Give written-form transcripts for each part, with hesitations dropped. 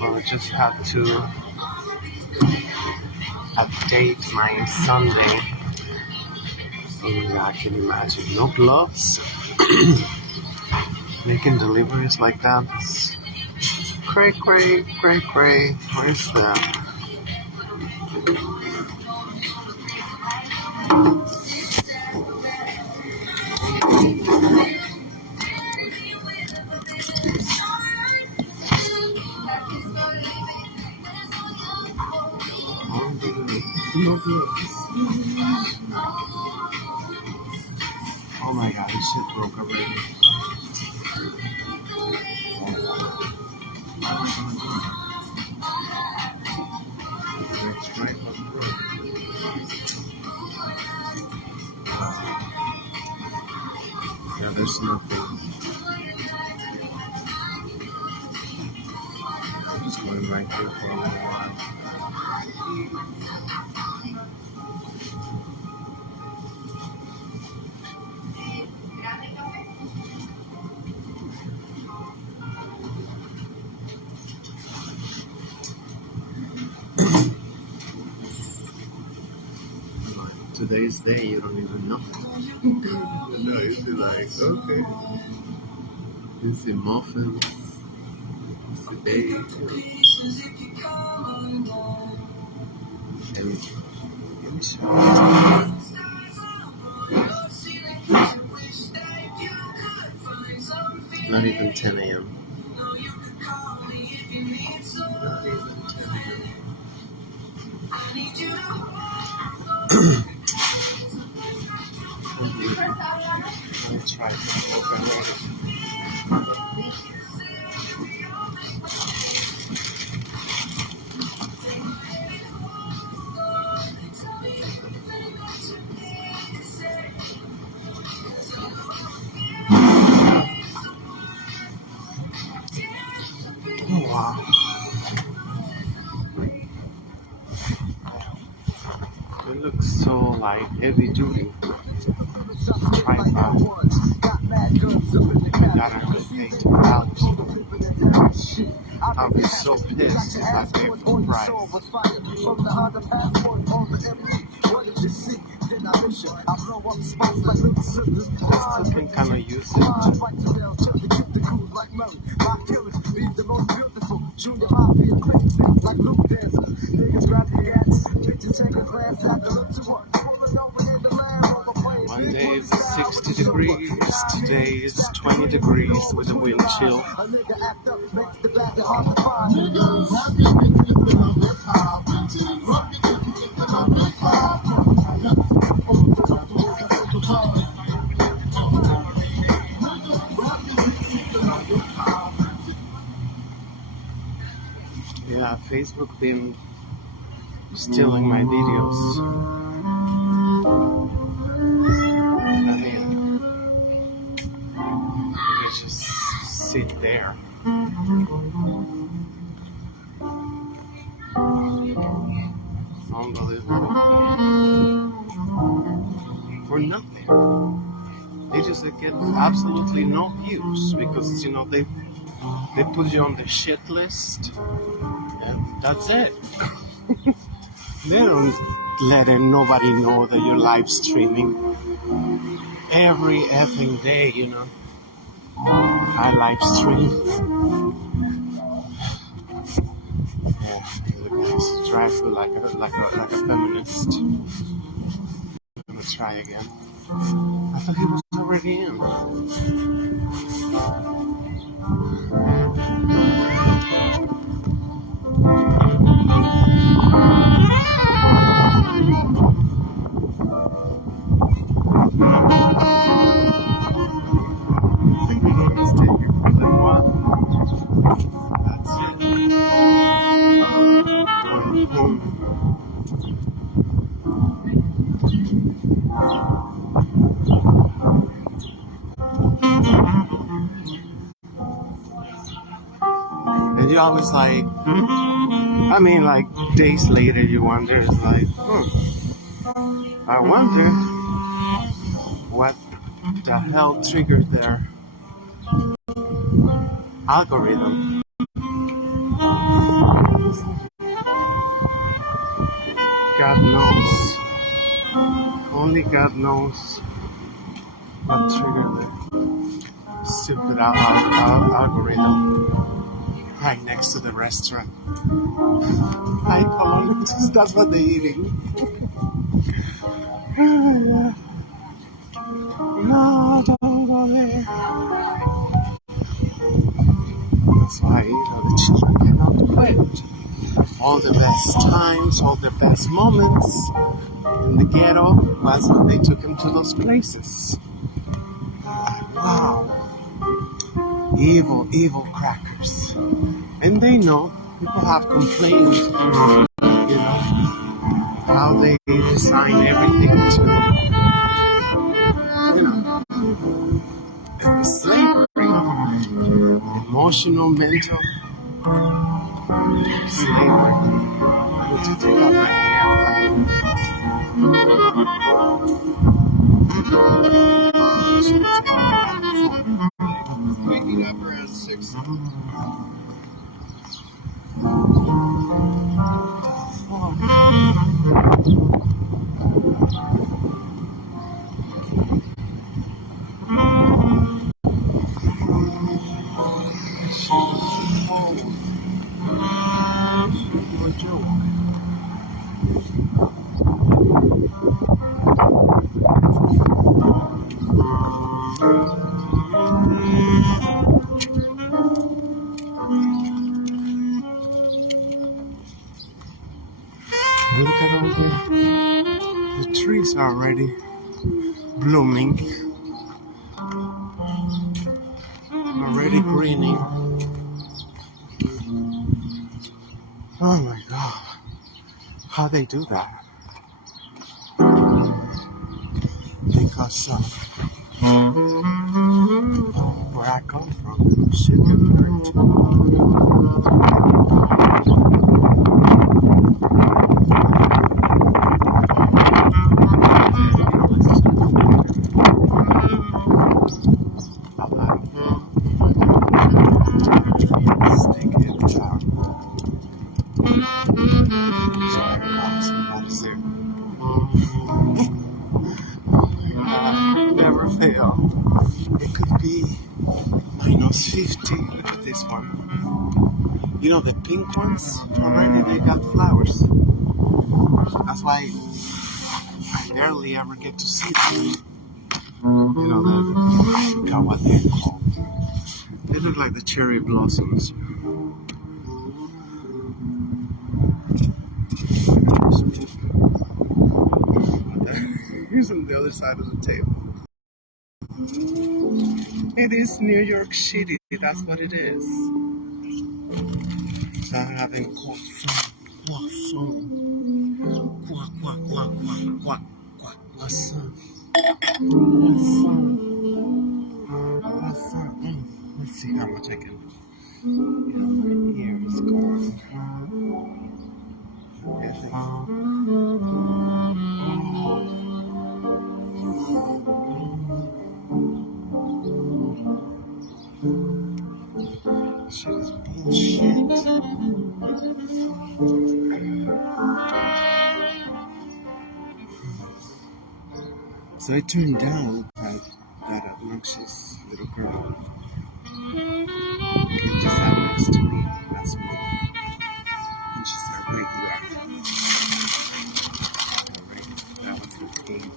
Well, I just have to update my Sunday. I can imagine. No gloves. Making deliveries like that. Cray. Where's that? Oh my god, this shit broke already. Yeah, there's nothing. I'm just going right here for a little while. Today's day, you don't even know. No, you'd be like, okay. You see muffins. You see bacon. And not even 10 a.m. Not even 10 a.m. Let's try some open water. Oh, wow. It looks so like heavy duty. Tripod. I gotta pay $2. I'll be so pissed if I pay full price. I still can kind of use it. One day is 60 degrees, today is 20 degrees with a wind chill. Yeah, Facebook been stealing my videos. I mean, they just sit there. Unbelievable. For nothing. They just get absolutely no views because, you know, they put you on the shit list and that's it. They don't let nobody know that you're live streaming every effing day, you know. I live stream. Yeah, look at this. Drive through like a feminist. I'm gonna try again. I thought he was already in. And you always like, I mean, like days later, you wonder, it's like, I wonder what the hell triggered there. algorithm. God knows. Only God knows what triggered the stupid algorithm right next to the restaurant. iPhone. That's what they're eating. Yeah. No, don't go there. That's why, the children cannot quit. All the best times, all the best moments in the ghetto was when they took him to those places. Wow. Evil, evil crackers. And they know people have complained, how they design everything to, slavery, emotional, mental slavery. Would you take out my hair? Waking up around 6. Look at all the trees are already blooming, already greening. Oh my God, how they do that? Because where I come from, shit get hurt. Somebody's there. Never fail. It could be -50. Look at this one. The pink ones, already they got flowers. That's why I barely ever get to see them. I forgot what they're called. They look like the cherry blossoms. Here's on the other side of the table. It is New York City. That's what it is. So I'm having croissant. Croissant. Let's see how much I can. My ear is gone. Shit is bullshit. So I turned down that obnoxious little girl. Came to sit next to me last week. And she said, wait, you are. That was her game.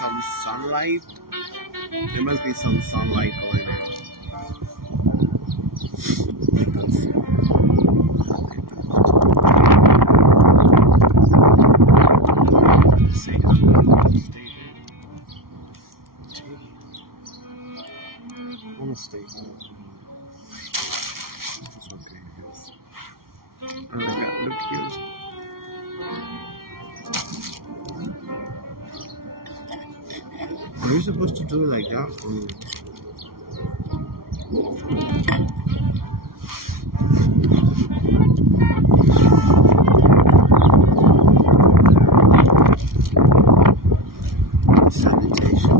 Some sunlight. There must be some sunlight going on. gonna stay home. It's okay, yes. I got no kids. Are we supposed to do it like that? Salutation.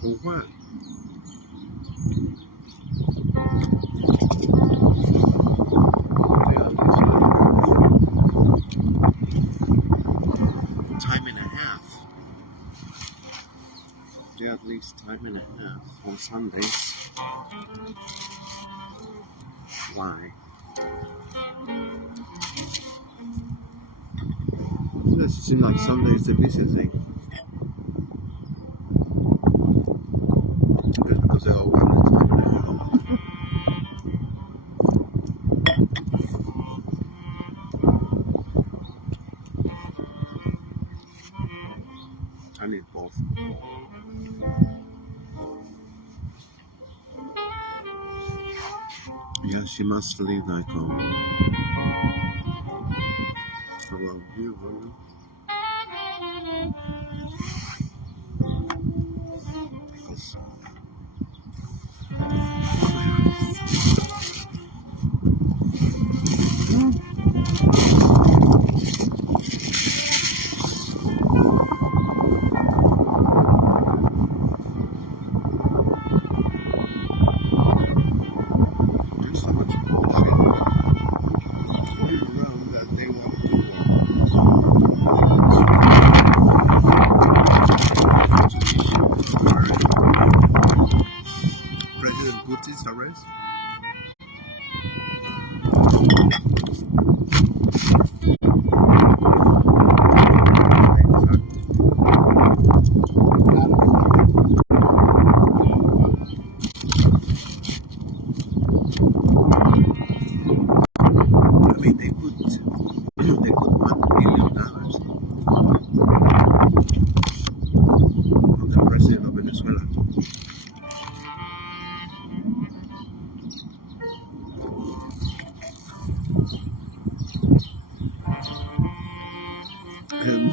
For what? Time and a half. Yeah, at least time and a half on Sundays. Why? It doesn't seem like Sunday is the busiest day. Just because they all want the time and a half. I need both. Yeah, she must leave like around here, right? Because there's so much walking around that they want to do. President Putin's arrest. I mean, they put $1 billion on the president of Venezuela. And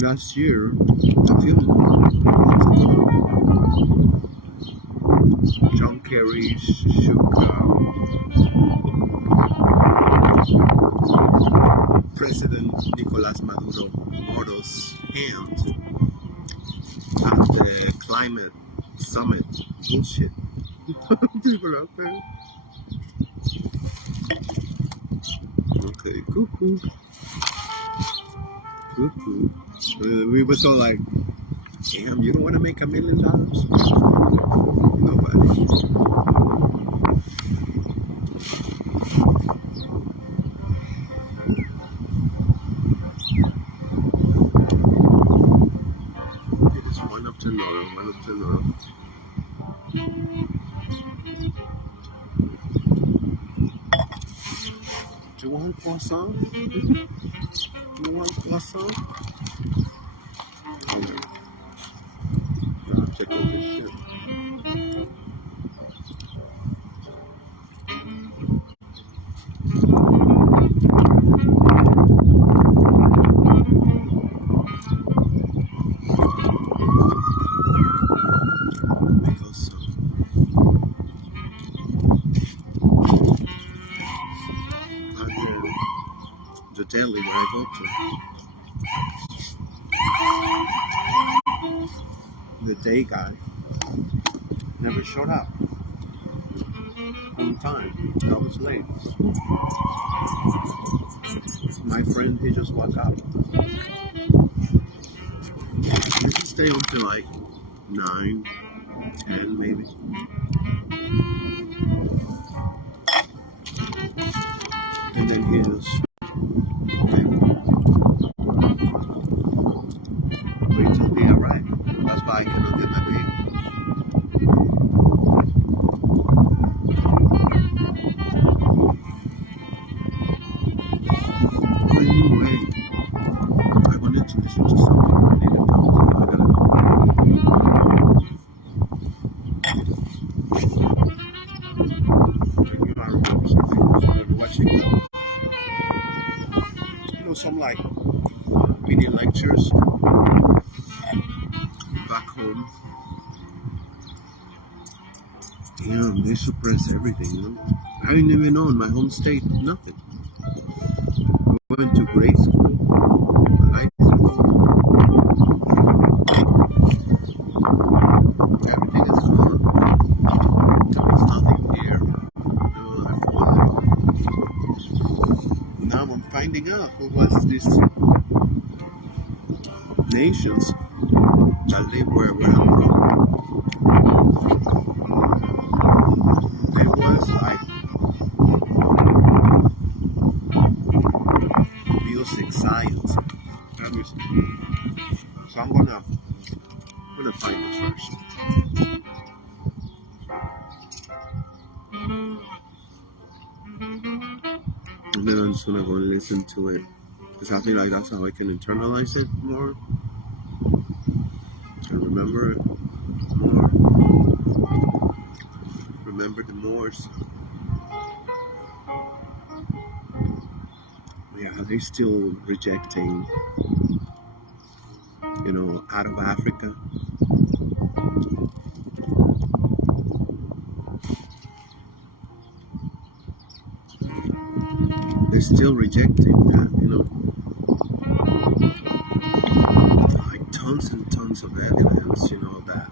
last year, a few months ago, John Kerry shook President Nicolas Maduro's hand at the climate summit. Bullshit. People out there. Okay, cuckoo. Cuckoo. We were so like, damn, you don't want to make $1 million? Nobody. It is one after another, one after another. Do you want croissant? Do you want croissant? Okay. Gotta check out this shit. Because out here, the deli where I go to, the day guy never showed up on time. I was late. My friend, he just walked out. He could stay until like 9, 10 maybe. And then he just wait till he arrived. That's why I cannot get my baby. some like mini lectures back home. They suppress everything. I didn't even know in my home state nothing. I went to grade school, high school. Everything is gone. There was nothing here. Now I'm finding out what was these nations that live where I'm from. It was like music, science, everything. So I'm gonna find it first. And then I'm just gonna go and listen to it. Because I think like that's how I can internalize it more and remember it more. Remember the Moors. Yeah, they still rejecting, out of Africa. They're still rejecting that, like tons and tons of evidence, that.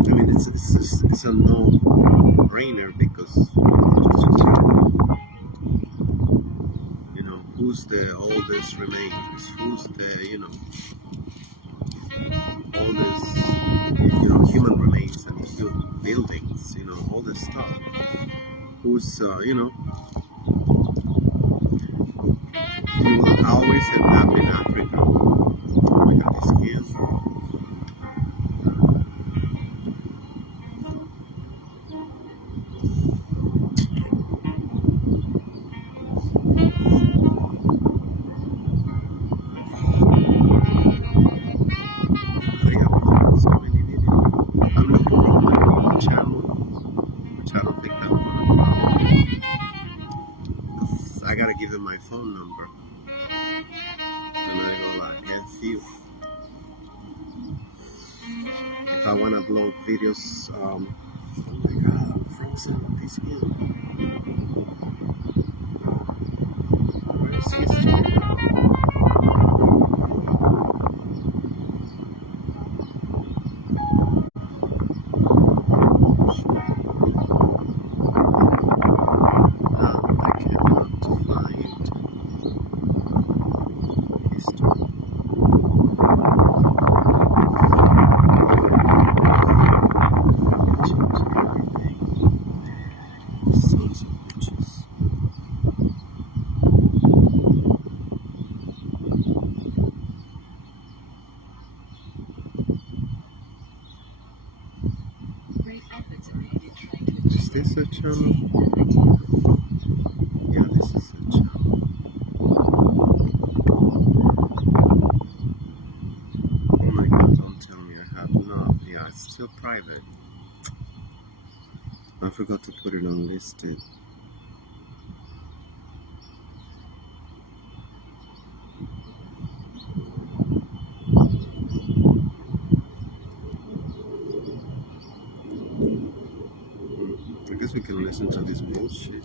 I mean, it's a no-brainer because, who's the oldest remains? Who's the, oldest, human remains and buildings, all this stuff. Who's, you will always end up in Africa. Oh my God, this is. I'm looking for my channel, which I don't think I'm gonna. I gotta give them my phone number. And I go like, F you. If I wanna upload videos, oh my God, I'm frozen with this here. Where is history? Is this a channel? Yeah, this is a channel. Oh my God, don't tell me I have not. Yeah, it's still private. I forgot to put it on listed. I guess we can listen to this bullshit.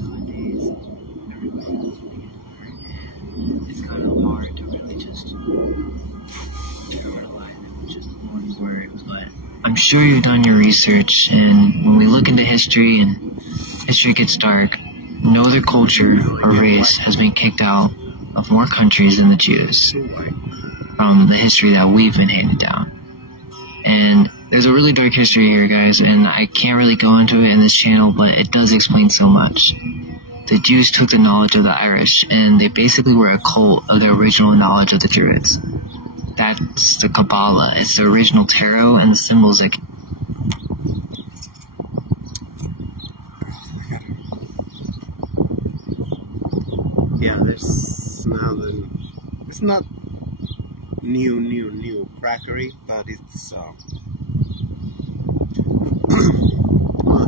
Nowadays, everybody's it's kind of hard to really just generalize it with just one word, but I'm sure you've done your research, and when we look into history and history gets dark, no other culture or race has been kicked out of more countries than the Jews from the history that we've been handed down. And there's a really dark history here, guys, and I can't really go into it in this channel, but it does explain so much. The Jews took the knowledge of the Irish, and they basically were a cult of the original knowledge of the Druids. That's the Kabbalah. It's the original tarot and the symbols that... Yeah, there's now it's not new crackery, but it's kind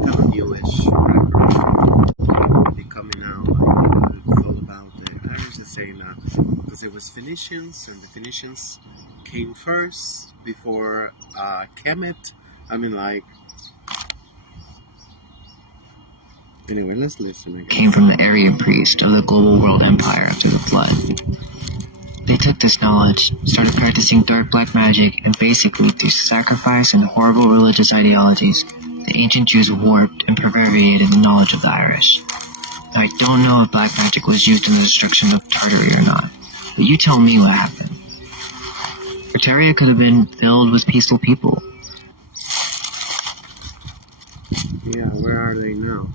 of newish crackery. Be coming out like was Phoenicians, and the Phoenicians came first before Kemet. I mean, like. Anyway, let's listen again. Came from the area priest of the global world empire after the flood. They took this knowledge, started practicing dark black magic, and basically through sacrifice and horrible religious ideologies, the ancient Jews warped and perverted the knowledge of the Irish. Now, I don't know if black magic was used in the destruction of Tartary or not, but you tell me what happened. Tartaria could have been filled with peaceful people. Yeah, where are they now?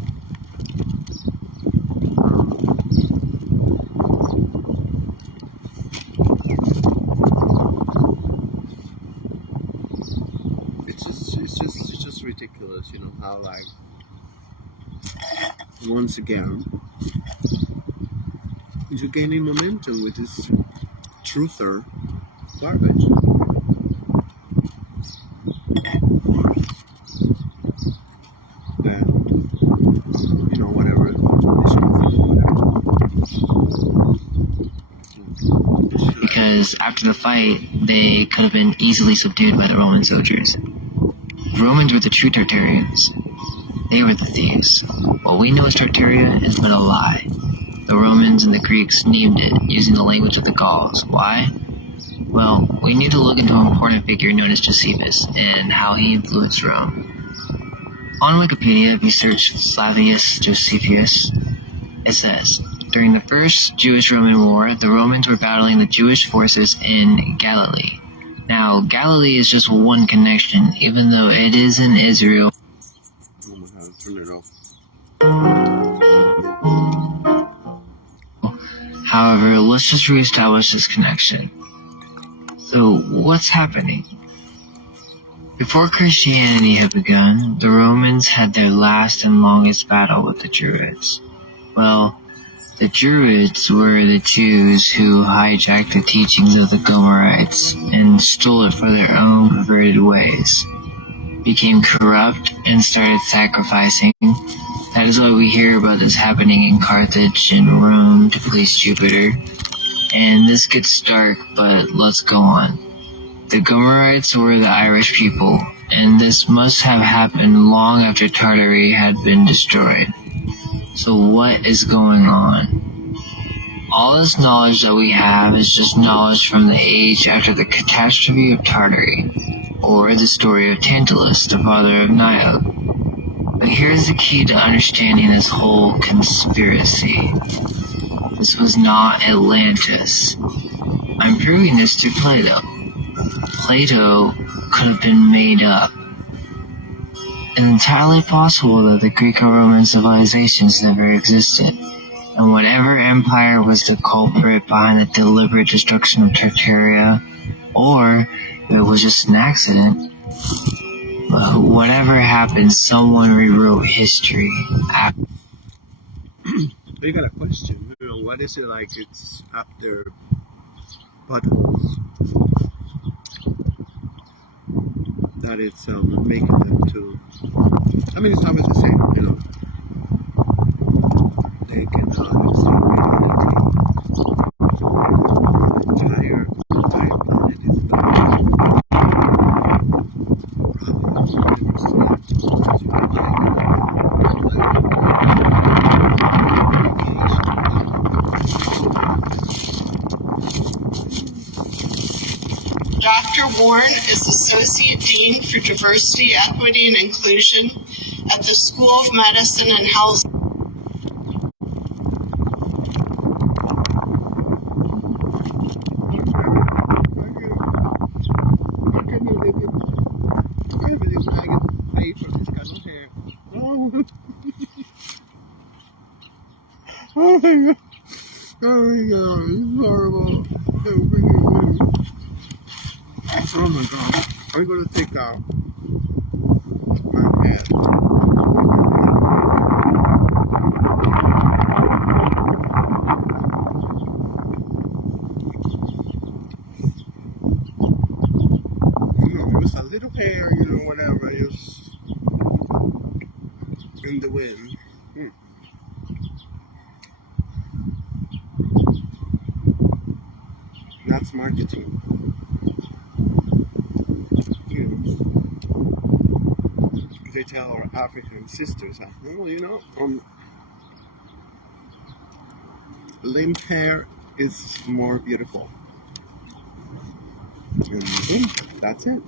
It's just ridiculous, you know, how like once again you're gaining momentum with this truther garbage. That, you know, whatever. Because after the fight, they could have been easily subdued by the Roman soldiers. The Romans were the true Tartarians. They were the thieves. What we know as Tartaria is but a lie. The Romans and the Greeks named it using the language of the Gauls. Why? Well, we need to look into an important figure known as Josephus and how he influenced Rome. On Wikipedia, if you search Flavius Josephus, it says, during the First Jewish-Roman War, the Romans were battling the Jewish forces in Galilee. Now, Galilee is just one connection, even though it is in Israel. Oh my God, turn it off. However, let's just reestablish this connection. So, what's happening? Before Christianity had begun, the Romans had their last and longest battle with the Druids. Well, the Druids were the Jews who hijacked the teachings of the Gomerites and stole it for their own perverted ways, became corrupt, and started sacrificing. That is why we hear about this happening in Carthage and Rome to please Jupiter. And this gets dark, but let's go on. The Gomerites were the Irish people, and this must have happened long after Tartary had been destroyed. So what is going on? All this knowledge that we have is just knowledge from the age after the catastrophe of Tartary, or the story of Tantalus, the father of Niobe. But here's the key to understanding this whole conspiracy. This was not Atlantis. I'm proving this through Plato. Plato could have been made up. It's entirely possible that the Greco-Roman civilizations never existed, and whatever empire was the culprit behind the deliberate destruction of Tartaria, or it was just an accident. But whatever happened, someone rewrote history. I got a question. You know, what is it like? It's up their buttholes that it's making them to. I mean, it's always the same, you know. They can use their entire planet is Dr. Warren is Associate Dean for Diversity, Equity, and Inclusion at the School of Medicine and Health. Oh my God. Oh my God, it's horrible. Oh my God. I'm going to take out my hat. You know, just a little hair, you know, whatever, just in the wind. that's marketing. You know, they tell our African sisters, well, you know, limp hair is more beautiful. And boom, that's it.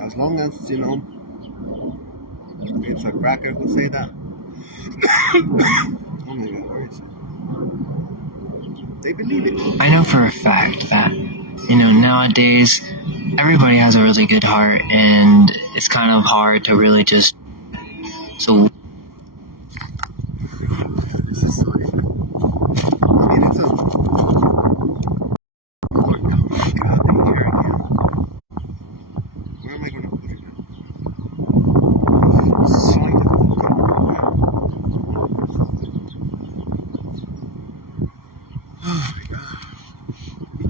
As long as, you know, it's a cracker who say that. Oh my God, where is it? They believe it. I know for a fact that, nowadays, everybody has a really good heart, and it's kind of hard to really just, so This is so different. I mean, it's a... Oh my God, they here again. Where am I going to put it now? It's so difficult. Oh my God.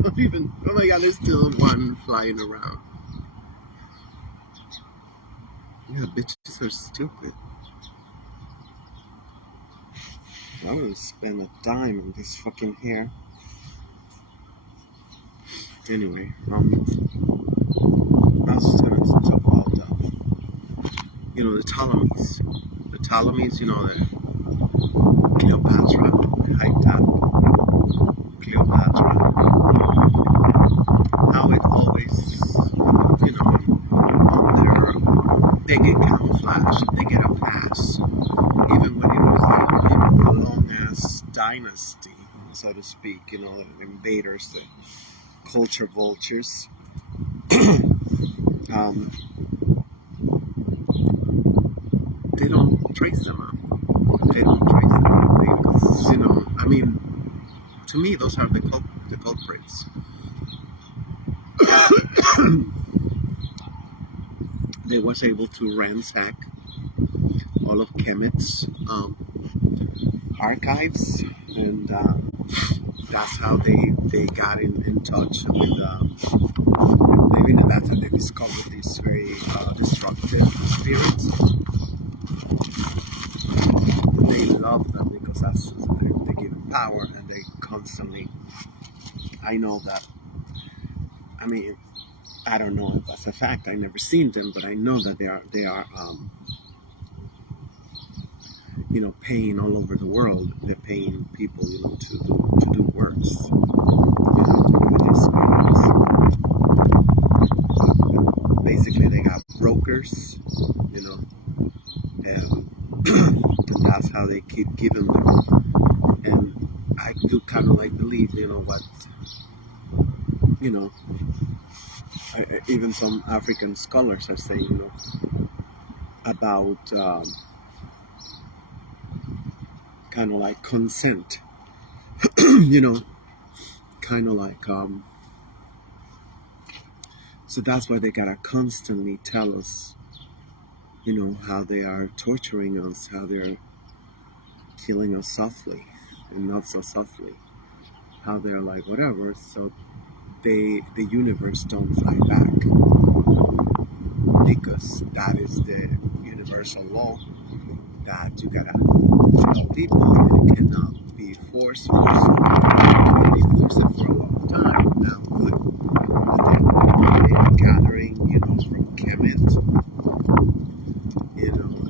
Not even... Oh my God, there's still one flying around. Yeah, bitches are stupid. I wouldn't spend a dime on this fucking hair. Anyway, I was just gonna talk about, the Ptolemies. The Ptolemies, the Cleopatra, Haita, Cleopatra. How it always, they get camouflaged, they get a pass. Even when it was like a long-ass dynasty, so to speak, the invaders, the culture vultures. They don't trace them out. They don't trace them out. To me, those are the culprits. They was able to ransack all of Kemet's archives, and that's how they got in touch with maybe that's how they discovered these very destructive spirits. They love them because they give them power, and they constantly, I know that, I don't know if that's a fact, I never seen them, but I know that they are paying all over the world. They're paying people, to do works, with these spirits. Basically, they have brokers, and that's how they keep giving them. And I do kind of believe, what, even some African scholars are saying, about kind of like consent, kind of like, so that's why they gotta constantly tell us, how they are torturing us, how they're killing us softly and not so softly, how they're like whatever, so the universe don't fight back, because that is the universal law, that you gotta tell people, and it cannot be forced. It can be forced for a long time. Now, good. They're gathering, from Kemet,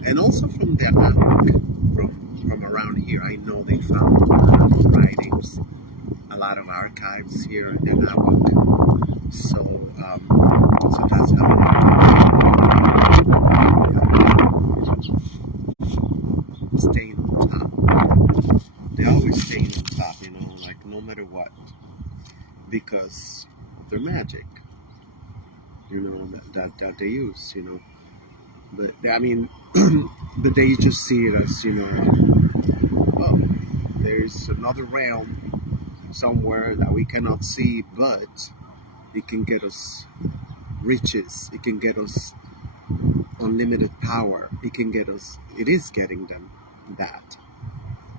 and also from the Anak, from around here. I know they found a lot of writings, a lot of archives here in the Anak. So that's how staying on top. They always stay on top, no matter what, because of their magic, that they use, but but they just see it as, there's another realm somewhere that we cannot see, but it can get us riches, it can get us unlimited power, it is getting them that.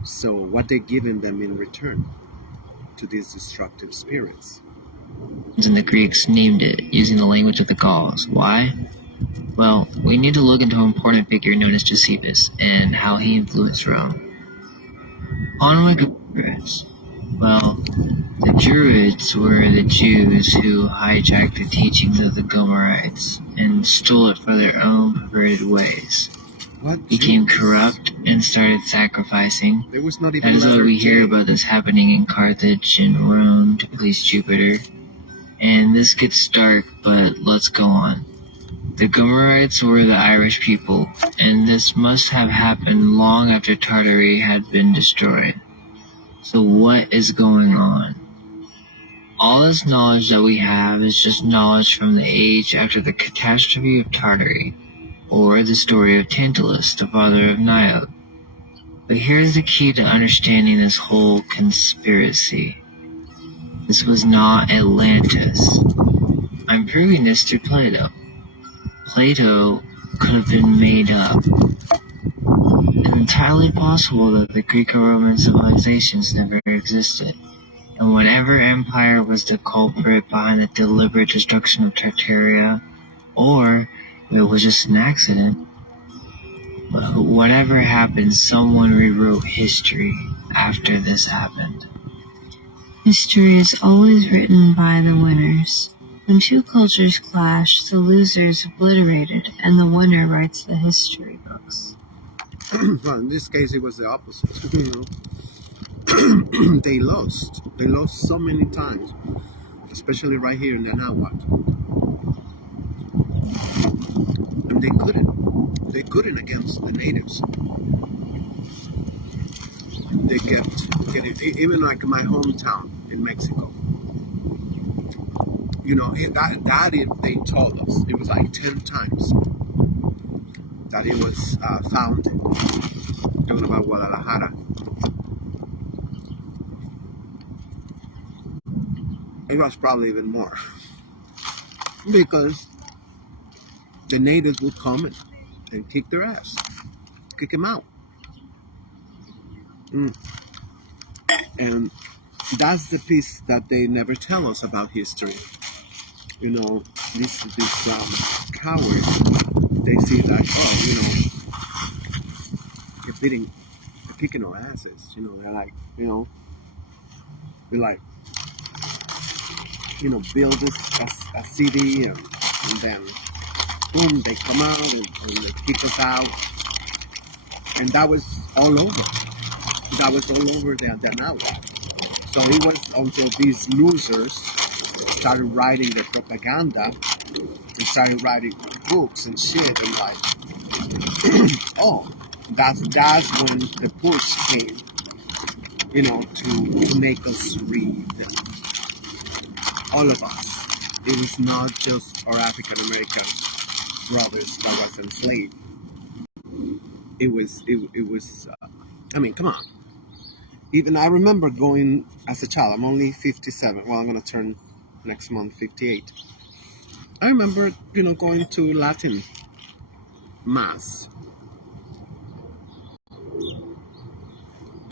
So what they're giving them in return to these destructive spirits. And the Greeks named it using the language of the Gauls. Why? Well, we need to look into an important figure known as Josephus and how he influenced Rome. On Wikipedia, well, the Druids were the Jews who hijacked the teachings of the Gomerites and stole it for their own perverted ways, What? became Jews? corrupt, and started sacrificing. There was not That even is why letter we hear J. about this happening in Carthage and Rome to please Jupiter. And this gets dark, but let's go on. The Gomerites were the Irish people, and this must have happened long after Tartary had been destroyed. So what is going on? All this knowledge that we have is just knowledge from the age after the catastrophe of Tartary, or the story of Tantalus, the father of Niobe. But here's the key to understanding this whole conspiracy. This was not Atlantis. I'm proving this through Plato. Plato could have been made up. It's entirely possible that the Greco-Roman civilizations never existed, and whatever empire was the culprit behind the deliberate destruction of Tartaria, or it was just an accident. But whatever happened, someone rewrote history after this happened. History is always written by the winners. When two cultures clash, the loser is obliterated, and the winner writes the history books. Well, in this case, it was the opposite. They lost. They lost so many times, especially right here in the Nahuatl. And they couldn't. They couldn't against the natives. They kept getting, even like my hometown in Mexico. You know, they told us, it was like 10 times that it was founded. Talking about Guadalajara. It was probably even more. Because the natives would come and kick their ass. Kick them out. And that's the piece that they never tell us about history. You know, these cowards, they see like, oh, you know, they're kicking our asses. You know, they're like, you know, they're like, you know, build a city and then, boom, they come out and they kick us out. And that was all over. That was all over the Nahuatl. So it was until these losers started writing the propaganda and started writing books and shit and like, oh, that's when the push came, you know, to make us read. All of us. It was not just our African American brothers that was enslaved. It was. I mean, come on. Even I remember going as a child. I'm only 57. Well, I'm gonna turn next month 58. I remember, you know, going to Latin mass,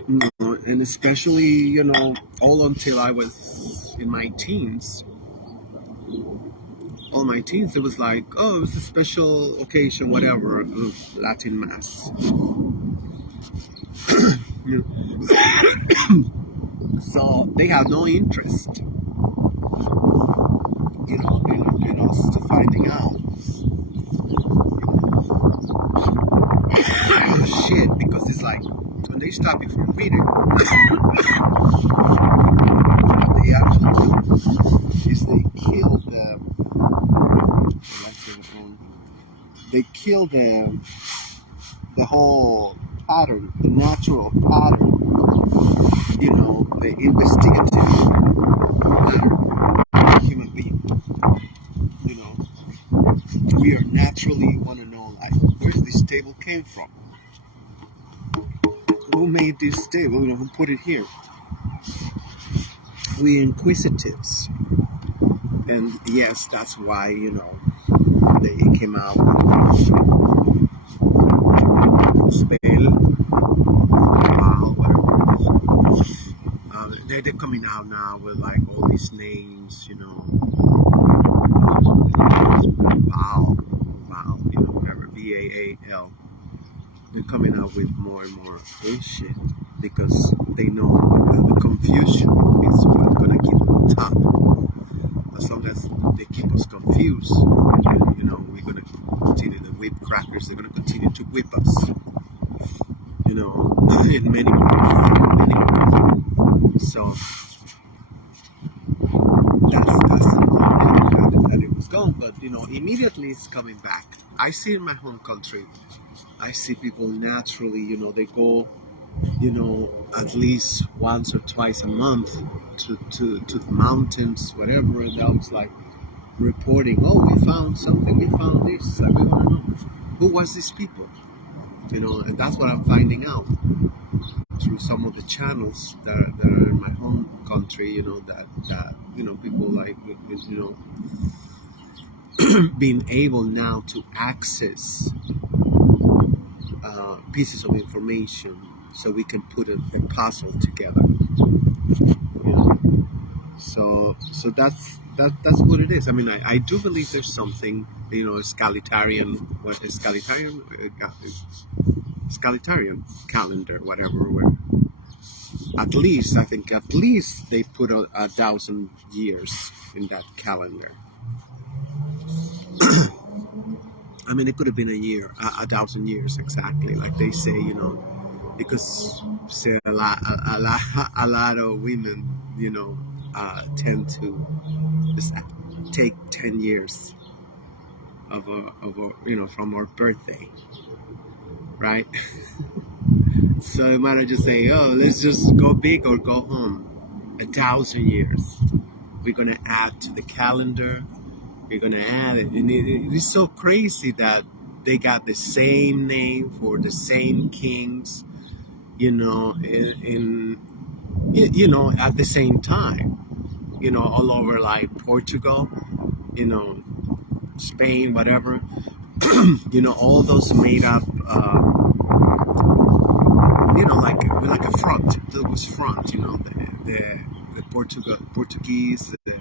you know, and especially, you know, all until I was in my teens. All my teens, it was like, oh, it was a special occasion, whatever, of Latin mass. You know. So they had no interest, you know, in us to finding out. Shit, because it's like when they stop you from reading, they actually do is they kill the. They kill the whole pattern, the natural pattern, you know, the investigative human being. You know, we are naturally want to know, like, where this table came from. Who made this table? You know, who put it here? We inquisitives. And yes, that's why, you know, they came out spell, wow, whatever. They're coming out now with like all these names, you know, wow, you know, whatever, VAAL. They're coming out with more and more bullshit. because they know the confusion is what's going to keep them on top. As long as they keep us confused, you know, we're going to continue to whip crackers. They're going to continue to whip us, you know, in many ways. So that's that it was gone. But, you know, immediately it's coming back. I see in my home country, I see people naturally, you know, they go, you know, at least once or twice a month to the mountains, whatever. And I was like reporting, oh, we found something, we found this, and we want to know who was these people, you know. And that's what I'm finding out through some of the channels that are in my home country, you know, that you know, people like, you know, being able now to access pieces of information so we can put a puzzle together, you know. So that's what it is. I mean, I do believe there's something, you know, Scalitarian, what is Scalitarian? Scalitarian calendar, whatever, where at least, I think at least they put 1,000 years in that calendar. I mean, it could have been a year, 1,000 years exactly, like they say, you know, because say a lot of women, you know, tend to just take 10 years of a you know, from our birthday, right? So it might just say, oh, let's just go big or go home. 1,000 years. We're gonna add to the calendar. We're gonna add it, and it is so crazy that they got the same name for the same kings, you know, in you know, at the same time, you know, all over like Portugal, you know, Spain, whatever, you know, all those made up, you know, like a front. There was front, you know, the Portuguese, the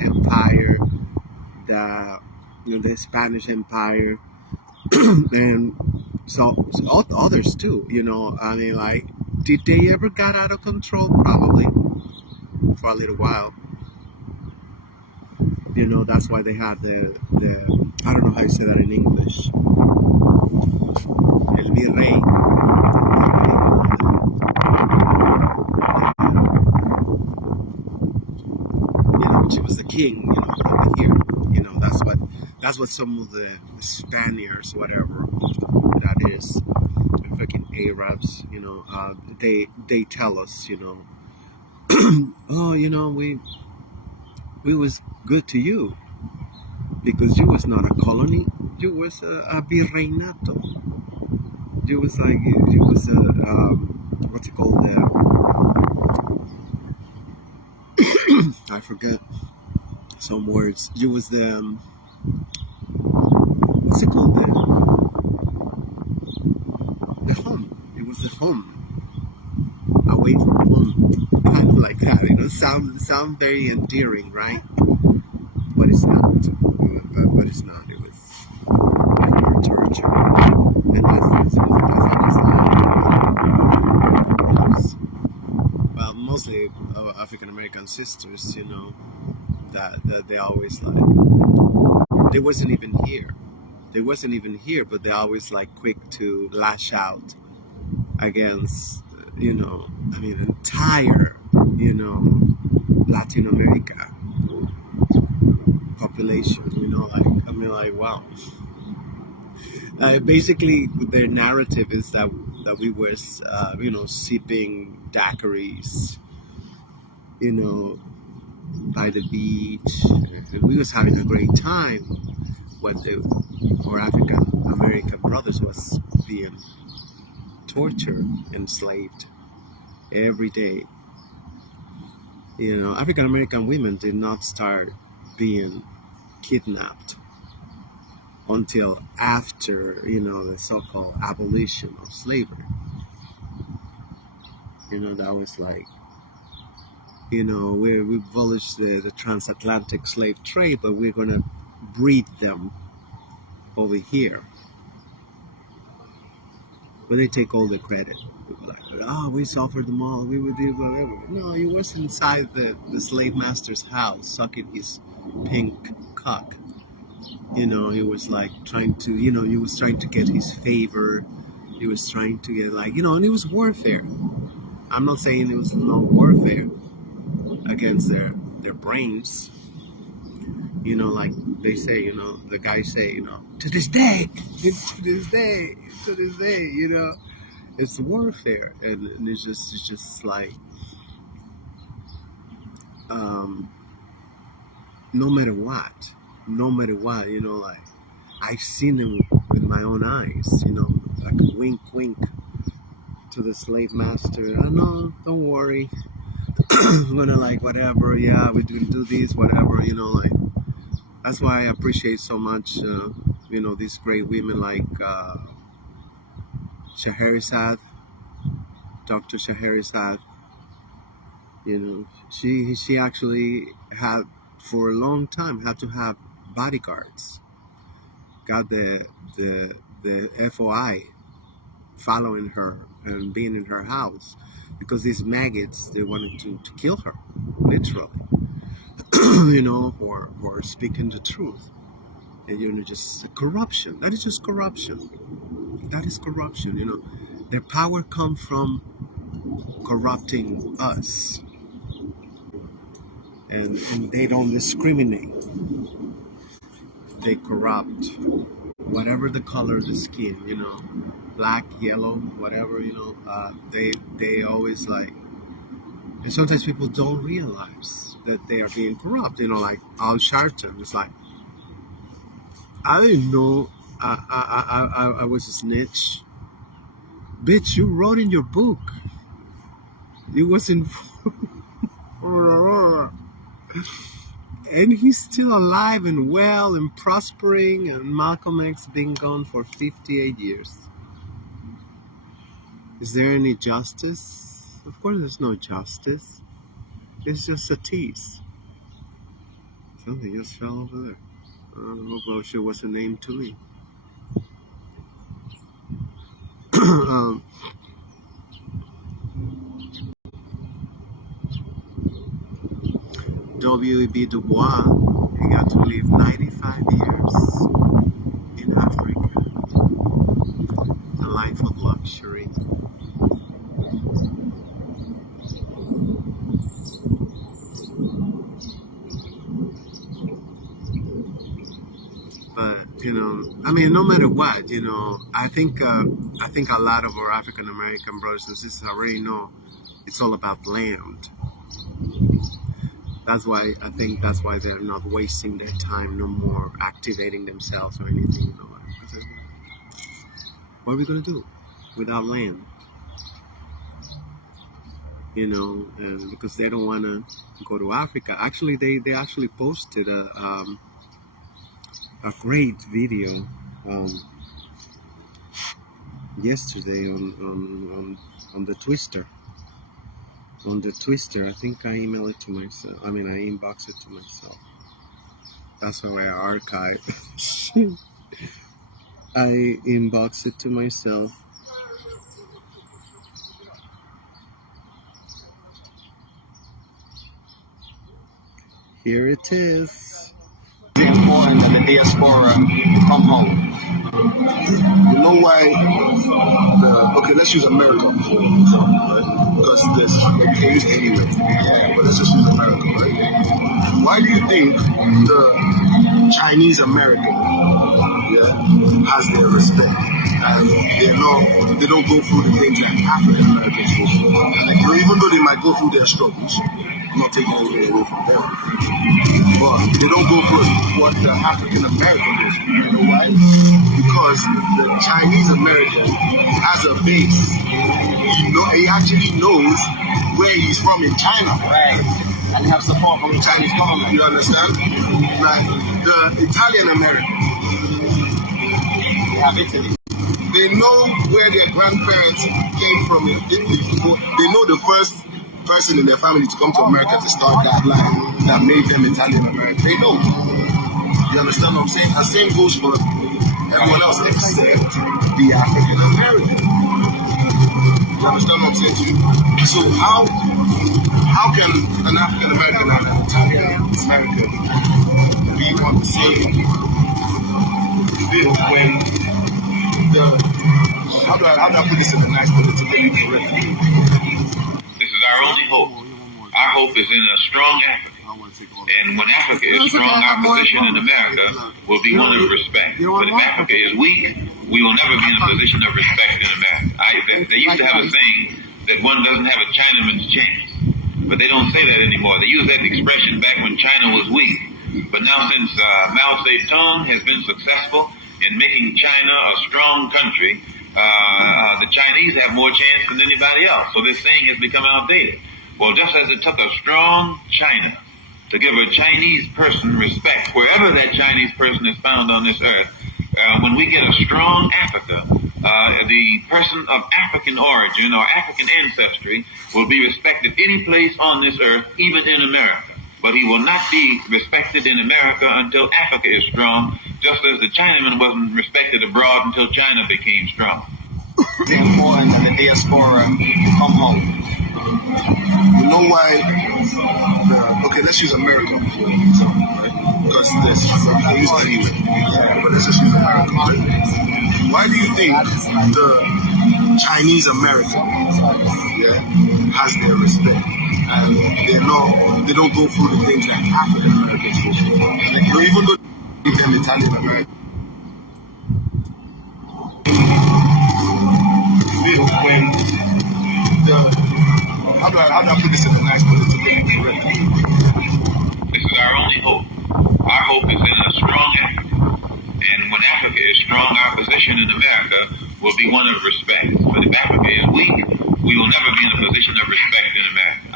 Empire, the, you know, the Spanish Empire, and so others too, you know. I mean, like, did they ever got out of control? Probably for a little while. You know, that's why they had the I don't know how you say that in English. El Virrey. You know, which was the king, you know, over here. You know, that's what some of the Spaniards, whatever that is, the fucking Arabs, you know, they tell us, you know, oh, you know, we was good to you because you was not a colony, you was a virreinato. You was like, you was a what's it called? I forget some words. You was the what's it called? The home. It was the home, away from home, kind of like that. You know, sound very endearing, right? But it's not. But it's not. It was torture, and that's well, mostly African American sisters, you know, that they always like. They wasn't even here. They wasn't even here, but they always like quick to lash out against, you know, I mean, entire, you know, Latin America population, you know, like, I mean, like, wow. Basically, their narrative is that we were, you know, sipping daiquiris, you know, by the beach. We was having a great time when our African American brothers was being tortured, enslaved every day. You know, African American women did not start being kidnapped until after, you know, the so-called abolition of slavery. You know, that was like, you know, we abolished the transatlantic slave trade, but we're going to breed them over here. but they take all the credit. Like, oh, we suffered them all, we would do whatever. No, he was inside the slave master's house, sucking his pink cock. You know, he was like trying to, he was trying to get his favor. He was trying to get and it was warfare. I'm not saying it was no warfare against their brains. Like they say, the guys say, to this day, it's warfare, and it's just like, no matter what, like I've seen them with my own eyes, like a wink, to the slave master. I know, don't worry, I'm gonna whatever, yeah, we're gonna do this, whatever, that's why I appreciate so much, these great women like Scheherazade, Dr. Scheherazade. She actually had, for a long time, had to have bodyguards. Got the FOI following her and being in her house because these maggots, they wanted to kill her, literally. for speaking the truth. And just corruption. That is just corruption. That is corruption. Their power comes from corrupting us. And they don't discriminate. They corrupt. Whatever the color of the skin, black, yellow, whatever, they always and sometimes people don't realize that they are being corrupt, like Al Sharpton. It's like, I didn't know I was a snitch. Bitch, you wrote in your book. It wasn't. And he's still alive and well and prospering, and Malcolm X been gone for 58 years. Is there any justice? Of course there's no justice. It's just a tease. Something just fell over there. I don't know, but sure what's the name to me. W.E.B. Du Bois, he got to live 95 years in Africa. A life of luxury. But no matter what, I think a lot of our African American brothers and sisters already know it's all about land. That's why they're not wasting their time no more activating themselves or anything. What are we gonna do without land? Because they don't want to go to Africa. Actually, they actually posted a great video yesterday on the Twister. On the Twister, I think I emailed it to myself. I inboxed it to myself. That's how I archive. I inboxed it to myself. Here it is. Important that the diaspora come home. You know why? Okay, let's use America for example, right? Because there's the case anyway. But let's just use America, right? Why do you think the Chinese American, has their respect? And they don't go through the things that African Americans go through. Even though they might go through their struggles, I'm not taking anything away from them. But they don't go through what the African American goes through. You know why? Because the Chinese American has a base. He actually knows where he's from in China. Right. And have support from the Chinese government. You understand? Like the Italian American. They have Italy. They know where their grandparents came from in Italy. They know the first person in their family to come to America to start that line that made them Italian American. They know. You understand what I'm saying? The same goes for everyone else except the African American. You understand what I'm saying to you? So how can an African American and an Italian American be on the same field when the how do I put this in a nice politically correct? This is our only hope. Our hope is in a strong Africa. And when Africa is strong, our position in America will be one of respect. But if Africa is weak, we will never be in a position of respect in America. They used to have a saying that one doesn't have a Chinaman's chance. But they don't say that anymore. They use that expression back when China was weak. But now since Mao Zedong has been successful in making China a strong country, the Chinese have more chance than anybody else. So this saying has become outdated. Well, just as it took a strong China to give a Chinese person respect, wherever that Chinese person is found on this earth, when we get a strong Africa, the person of African origin or African ancestry will be respected any place on this earth, even in America. But he will not be respected in America until Africa is strong, just as the Chinaman wasn't respected abroad until China became strong. It's important that the diaspora come home. You know why? Okay, let's use America for example, right? Because there's things anyway. But let's just use America. Right? Why do you think the Chinese American, has their respect, and they don't go through the things that African Americans go through? Like, even though they give them Italian American, feel when the how do I put this in a nice politically correct? This is our only hope. Our hope is in a strong Africa. And when Africa is strong, our position in America will be one of respect. But if Africa is weak, we will never be in a position of respect in America.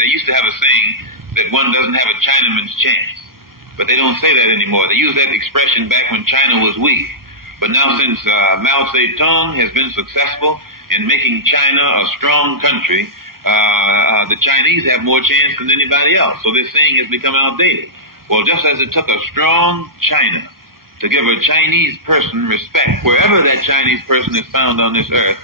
They used to have a saying that one doesn't have a Chinaman's chance. But they don't say that anymore. They use that expression back when China was weak. But now since Mao Zedong has been successful in making China a strong country, the Chinese have more chance than anybody else. So this saying has become outdated. Well, just as it took a strong China to give a Chinese person respect, wherever that Chinese person is found on this earth,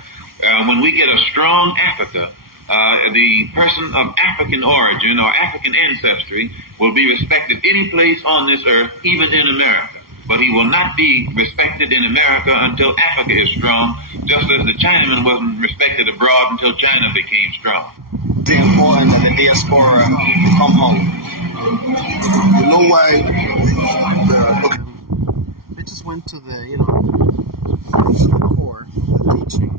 when we get a strong Africa, the person of African origin or African ancestry will be respected any place on this earth, even in America. But he will not be respected in America until Africa is strong, just as the Chinaman wasn't respected abroad until China became strong. It's important that the diaspora come home. You know why? They just went to the core of the teaching,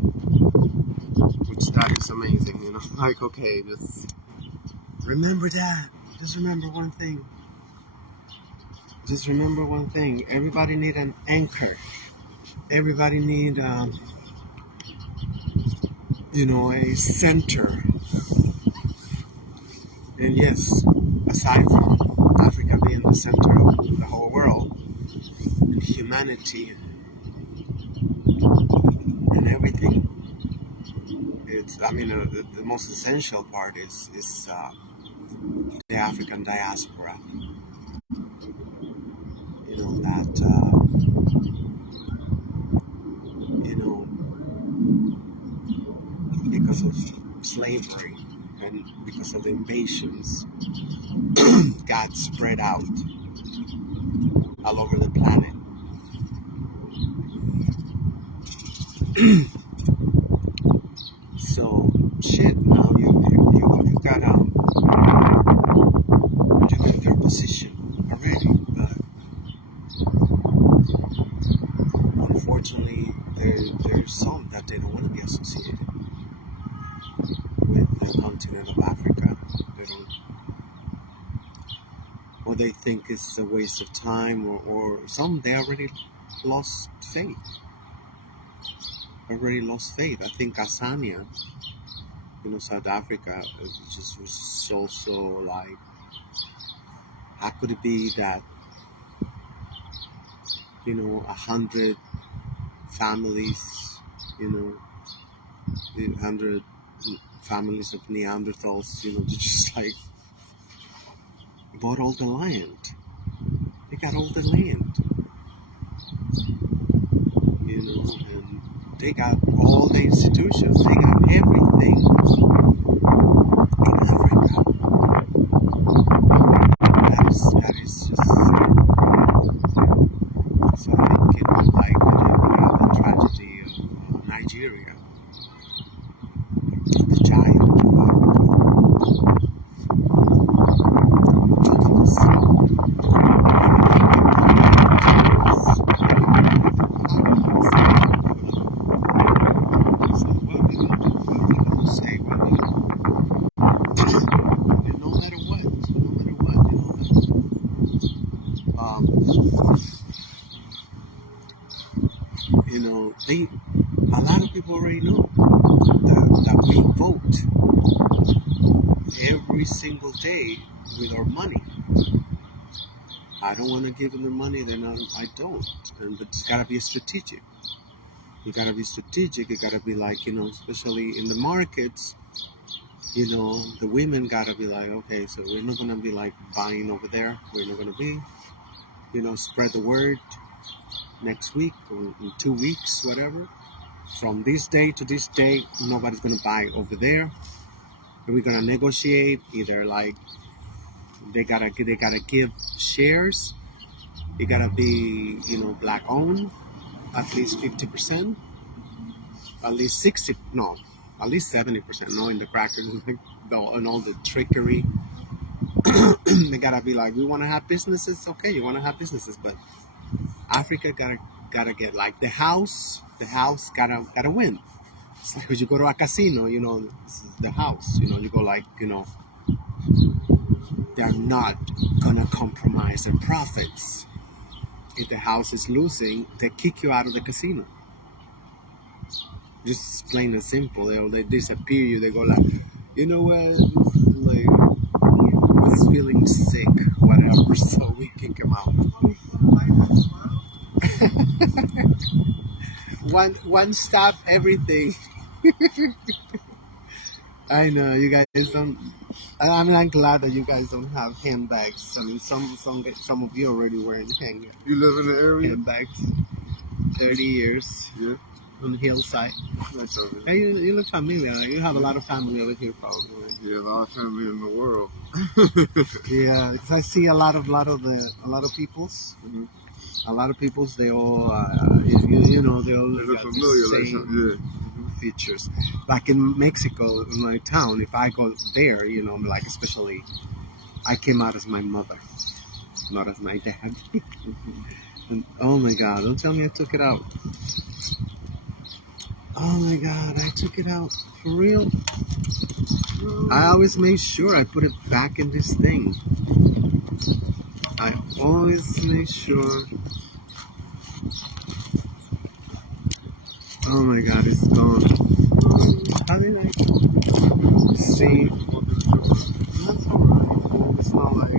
which that is amazing. Like, okay, just remember that. Just remember one thing. Just remember one thing. Everybody need an anchor. Everybody need, a center. And yes, aside from Africa being the center of the whole world, humanity and everything, the most essential part is the African diaspora. Because of slavery and because of the invasions, got spread out all over the planet. So shit, now you got your position already, but unfortunately there's some that they don't want to be associated with the continent of Africa. They don't, or they think it's a waste of time, or some they already lost faith. I think Azania, South Africa, just was so like, how could it be that 100 families, 100 families of Neanderthals, just like bought all the land. They got all the land, and They got all the institutions. They got everything in Africa. That is just so thinking like the tragedy of Nigeria, the giant of a lot of people already know that we vote every single day with our money. I don't want to give them the money, then I don't. But it's got to be strategic. You got to be strategic. You got to be like, especially in the markets, the women got to be like, okay, so we're not going to be like buying over there. We're not going to be, spread the word next week or in 2 weeks, whatever. From this day to this day, nobody's going to buy over there. And we're going to negotiate either like they gotta give shares. It gotta be, black owned, at least 50%, at least 60, no, at least 70%, no, in the crackers and all the trickery. They gotta be like, we want to have businesses. Okay, you want to have businesses, but Africa gotta get like the house gotta win. It's like when you go to a casino, this is the house, you go like, they're not gonna compromise their profits. If the house is losing, they kick you out of the casino. Just plain and simple. They disappear you. They go like, you know what? Like, was feeling sick, whatever. So we kick him out. One stop everything. I know you guys don't. I'm glad that you guys don't have handbags. I mean, some of you already wearing You live in the area? handbags. 30 years. Yeah. On the hillside. That's all right. Hey, you look familiar. You have a lot of family over here, probably. Right? Yeah, a lot of family in the world. Yeah, because I see a lot of peoples. Mhm. A lot of peoples. They all, they all They look look at the familiar, like same something, features. Like in Mexico, in my town, if I go there, like especially, I came out as my mother, not as my dad. And oh my God, don't tell me I took it out. Oh my God, I took it out. For real? I always made sure I put it back in this thing. I always make sure. Oh my God, it's gone. How did I see? That's alright. It's not like,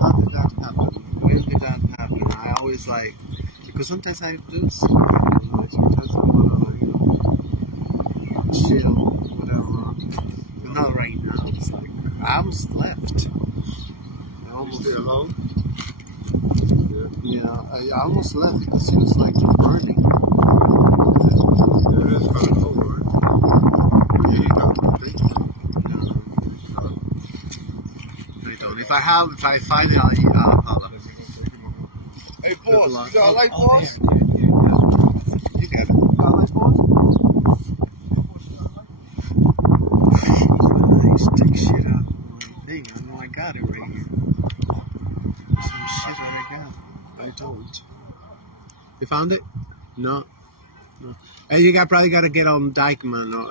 How did that happen? When did that happen? I always like, because sometimes I do sometimes I want to, chill, whatever. But not right now. It's like, I almost left. You stay alone? Yeah, I almost left because it was like burning. Yeah, that's kind of cold, right? Yeah, you got it. I don't. If I find it, I'll holler. Hey, boss, you got a light, Oh, boss? there. You got it. Got a light, boss? Nice. Take shit out of my thing. I know I got it right here. Some shit that I got. I don't. You found it? No. Hey, you probably got to get on Dykeman. Okay.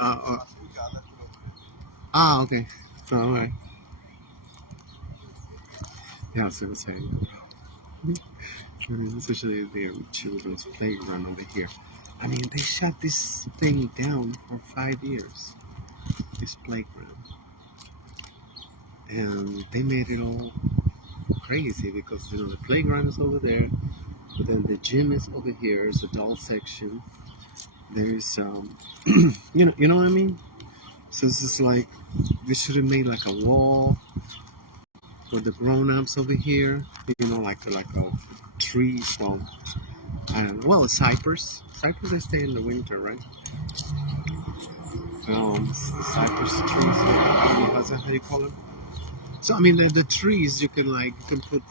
Oh, all right. Yeah, I was going to say. Especially the children's playground over here. I mean, they shut this thing down for 5 years. This playground. And they made it all crazy because, the playground is over there. But then the gym is over here. It's adult section. There's, you know what I mean? So it's just like, they should have made like a wall with the grown-ups over here. You know, like a tree. So I don't know. Well, a cypress. Cypress they stay in the winter, right? Cypress trees. I don't know how you call them. So I mean, the trees you can put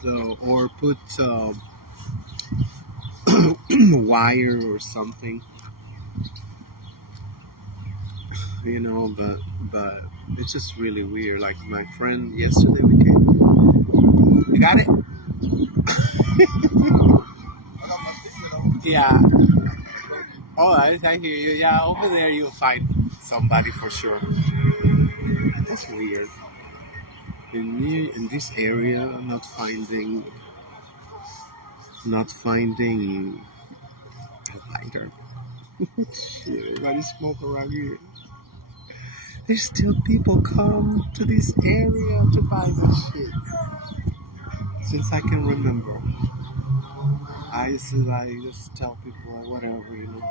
wire or something, you know. But it's just really weird. Like my friend yesterday, we came. You got it? Yeah. Oh, I hear you. Yeah, over there you'll find somebody for sure. That's weird. In this area, not finding a lighter. Shit, everybody smoke around here. There's still people come to this area to buy that shit. Since I can remember. I used to just tell people whatever, you know,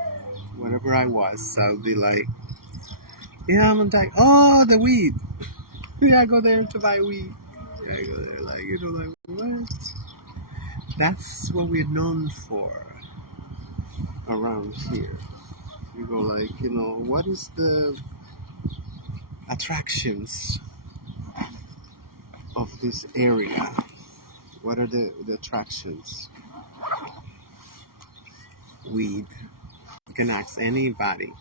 whatever I was, I'll be like, yeah, I'm gonna die. Oh, the weed. Yeah, I go there to buy weed. Yeah, I go there, you know, what? That's what we're known for around here. You go you know, what is the attractions of this area? What are the attractions? Weed. You can ask anybody.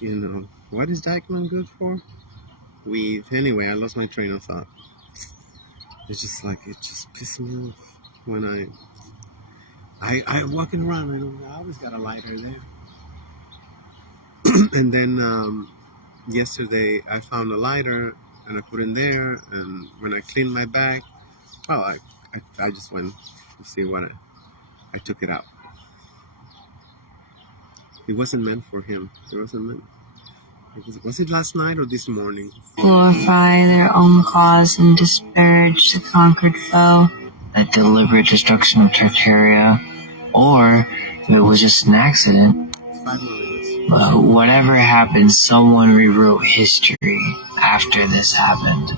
You know, what is Dykeman good for? Weed. Anyway, I lost my train of thought. It's just it just pisses me off when I walking around. I always got a lighter there. And then yesterday I found a lighter and I put it in there. And when I cleaned my bag, well, I just went to see what I took it out. It wasn't meant for him. It wasn't meant. Was it last night or this morning? Glorify their own cause and disparage the conquered foe. That deliberate destruction of Tartaria, or if it was just an accident. 5 million. But whatever happened, someone rewrote history after this happened.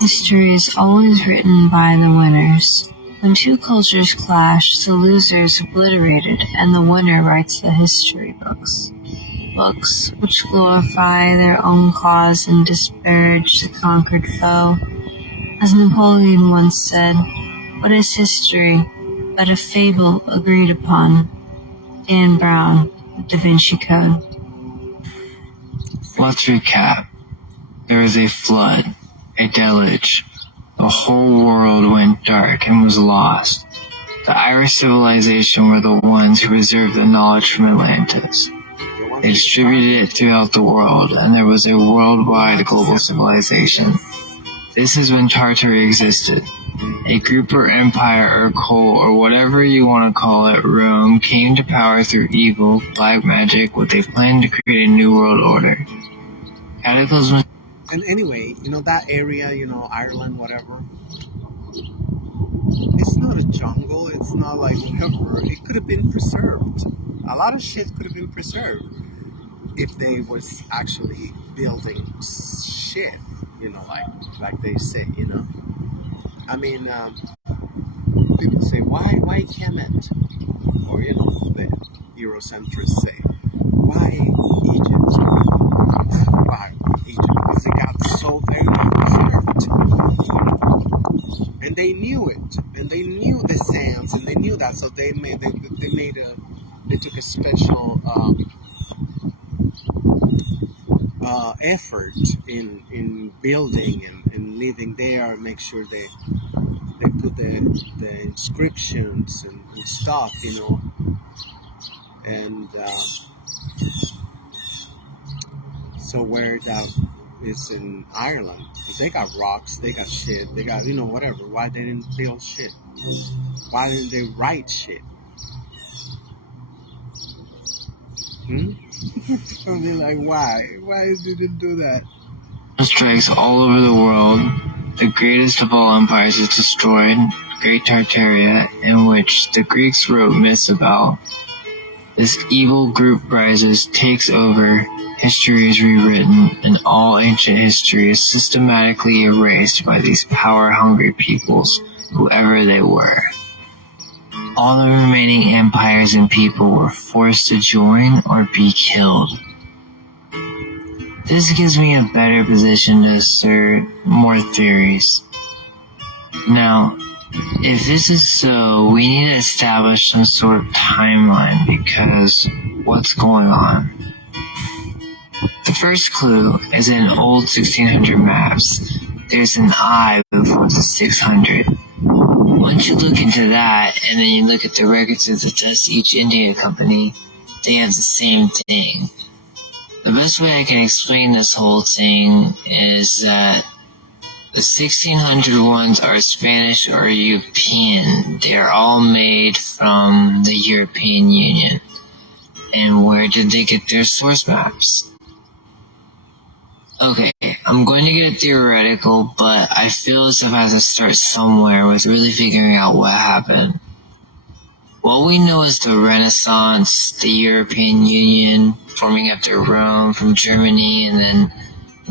History is always written by the winners. When two cultures clash, the loser is obliterated and the winner writes the history books. Books which glorify their own cause and disparage the conquered foe. As Napoleon once said, what is history but a fable agreed upon? Dan Brown, Da Vinci Code. Let's recap. There was a flood, a deluge. The whole world went dark and was lost. The Irish civilization were the ones who preserved the knowledge from Atlantis. They distributed it throughout the world, and there was a worldwide global civilization. This is when Tartary existed. A group or empire or cult or whatever you want to call it, Rome, came to power through evil, black magic, with a plan to create a new world order. Cataclysm. And anyway, you know, that area, you know, Ireland, whatever, it's not a jungle. It's not whatever. It could have been preserved. A lot of shit could have been preserved if they was actually building shit, you know, like they say, you know. I mean, people say, why Kemet? Or, you know, the Eurocentrists say, why Egypt? Why Egypt? Because it got so very preserved. And they knew it. And they knew the sands, and they knew that, so they took a special effort in building and living there, and make sure they put the inscriptions and stuff, you know, and so where that is in Ireland, because they got rocks, they got shit, they got, you know, whatever. Why they didn't build shit? Why didn't they write shit? So they're like, why did they do that? Strikes all over the world. The greatest of all empires is destroyed, Great Tartaria, in which the Greeks wrote myths about. This evil group rises, takes over, history is rewritten, and all ancient history is systematically erased by these power-hungry peoples, whoever they were. All the remaining empires and people were forced to join or be killed. This gives me a better position to assert more theories. Now, if this is so, we need to establish some sort of timeline because what's going on? The first clue is in old 1600 maps. There's an I before the 600. Once you look into that, and then you look at the records of the Dutch East India Company, they have the same thing. The best way I can explain this whole thing is that the 1600 ones are Spanish or European. They are all made from the European Union. And where did they get their source maps? Okay, I'm going to get theoretical, but I feel as if I have to start somewhere with really figuring out what happened. What we know is the Renaissance, the European Union, forming after Rome from Germany, and then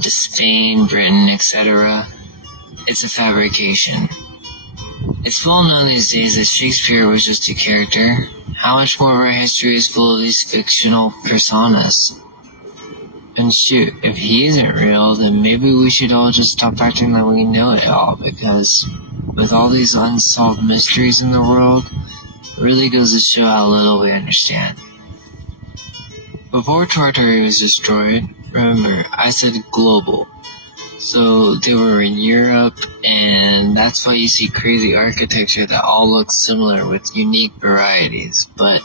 to Spain, Britain, etc. It's a fabrication. It's well known these days that Shakespeare was just a character. How much more of our history is full of these fictional personas? And shoot, if he isn't real, then maybe we should all just stop acting like we know it all, because with all these unsolved mysteries in the world, it really goes to show how little we understand. Before Tartary was destroyed, remember, I said global. So they were in Europe, and that's why you see crazy architecture that all looks similar with unique varieties, but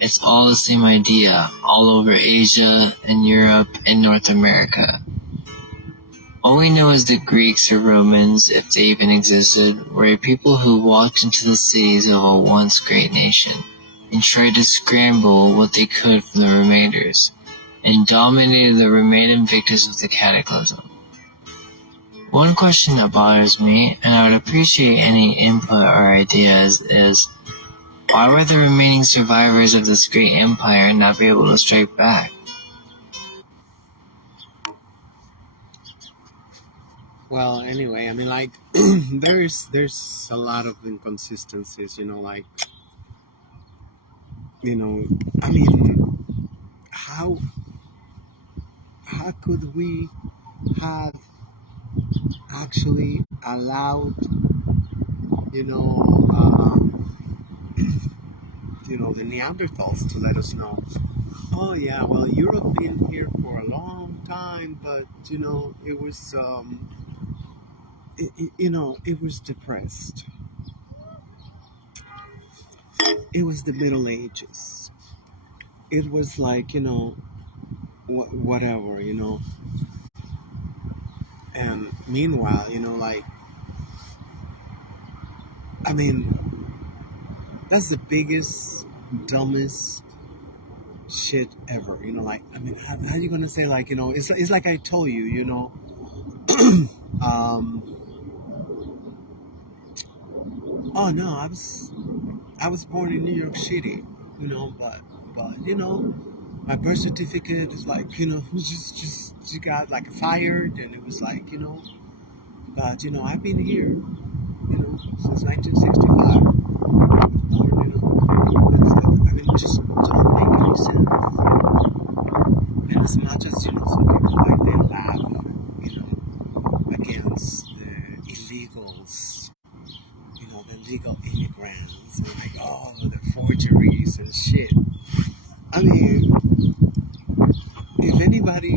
it's all the same idea, all over Asia and Europe and North America. All we know is the Greeks or Romans, if they even existed, were people who walked into the cities of a once great nation and tried to scramble what they could from the remainders, and dominated the remaining victims of the cataclysm. One question that bothers me, and I would appreciate any input or ideas, is why were the remaining survivors of this great empire not be able to strike back? Well, anyway, I mean, like, there's a lot of inconsistencies, I mean, how could we have actually allowed, the Neanderthals to let us know, oh yeah, well, Europe been here for a long time, but, it was, it was depressed. It was the Middle Ages. It was like, whatever, and meanwhile, I mean, that's the biggest, dumbest shit ever, I mean, how are you gonna say, it's like I told you, oh no, I was born in New York City, but my birth certificate is like, just got like fired, and it was like, but I've been here, since 1965. I mean, it just don't make any sense. And as much as, some people like they laugh, against the illegals, the legal immigrants, and like, oh, the forgeries and shit. I mean, if anybody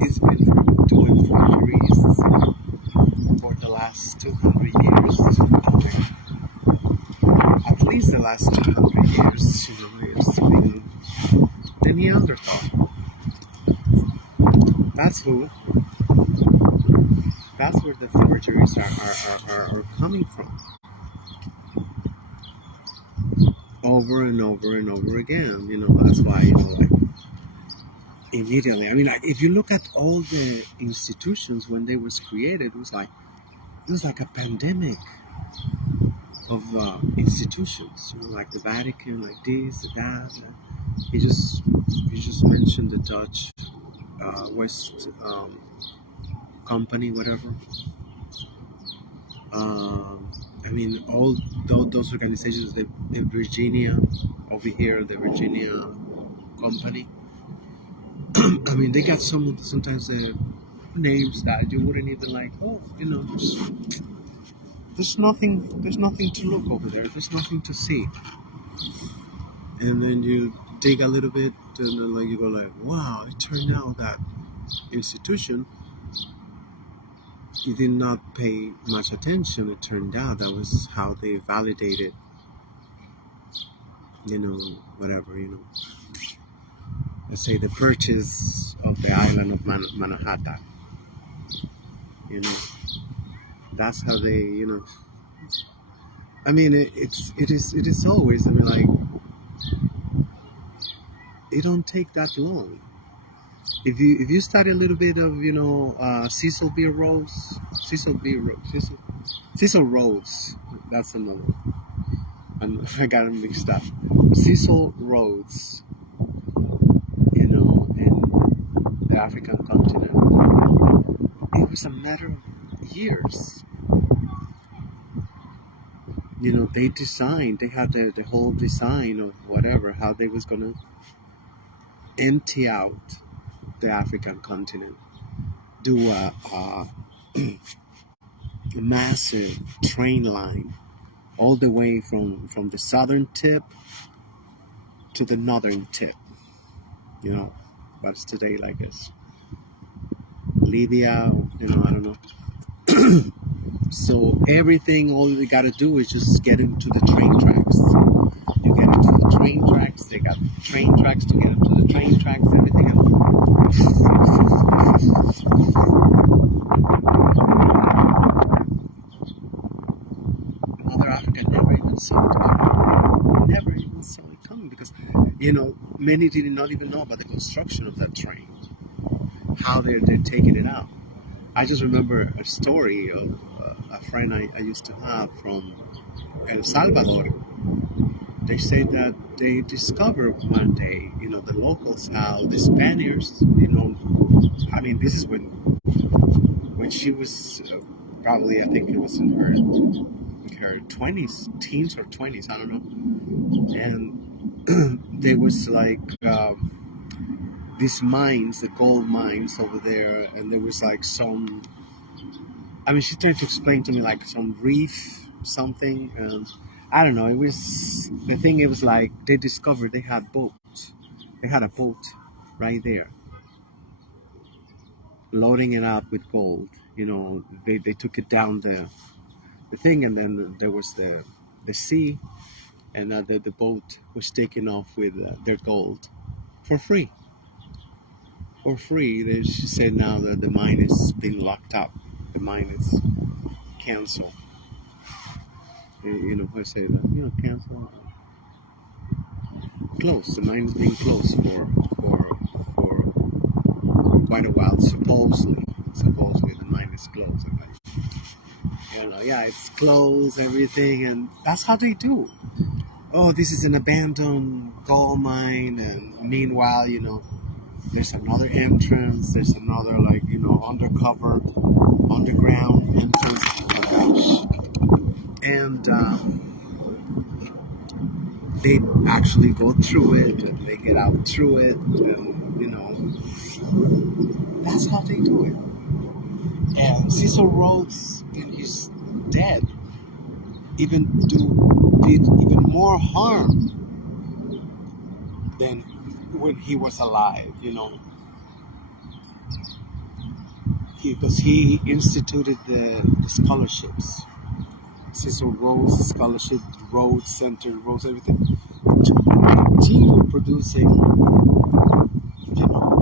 has been doing forgeries for the last 200 years, at least the last 200 years, it's been the Neanderthal. That's who. That's where the forgeries are coming from. Over and over and over again. That's why, immediately. I mean, like, if you look at all the institutions when they was created, it was like a pandemic of institutions, like the Vatican, like this, that. You just mentioned the Dutch West Company, whatever. I mean, all those organizations, the Virginia over here, the Virginia Company. I mean, they got sometimes names that you wouldn't even like. Oh, there's nothing to look over there. There's nothing to see. And then you dig a little bit, and then like you go like, wow! It turned out that institution, you did not pay much attention. It turned out that was how they validated, whatever, let's say the purchase of the island of Manhattan. That's how they, I mean, it is always, I mean, like, it don't take that long. If you study a little bit of, Cecil Rhodes, that's another one. I got him mixed up. Cecil Rhodes, in the African continent. It was a matter of years. They had the whole design of whatever, how they was going to empty out the African continent, do a massive train line all the way from the southern tip to the northern tip, but it's today like this. Libya, I don't know. So everything, all you got to do is just get into the train tracks. You get into the train tracks, they got train tracks to get into the train tracks, everything else. Another African never even saw it coming. Never even saw it coming because, many did not even know about the construction of that train, how they're taking it out. I just remember a story of a friend I used to have from El Salvador. They say that they discovered one day, the locals, how the Spaniards, I mean, this is when she was probably, I think it was in her 20s, teens or 20s, I don't know. And there was like these mines, the gold mines over there, and there was like some, I mean, she tried to explain to me like some reef, something, and I don't know, it was like they discovered they had a boat right there, loading it up with gold. They took it down the thing, and then there was the sea, and the boat was taken off with their gold for free. She said now that the mine is being locked up. The mine is canceled. I say that, cancel. Closed. The mine is being closed for quite a while. Supposedly the mine is closed. It's closed, everything, and that's how they do. Oh, this is an abandoned gold mine, and meanwhile, there's another entrance, there's another undercover, underground entrance, and they actually go through it, and they get out through it, and that's how they do it. And Cecil Rhodes, in his death, did even more harm than when he was alive, because he instituted the scholarships. Cecil Rhodes Scholarship, Rhodes Center, Rhodes everything, to continue producing,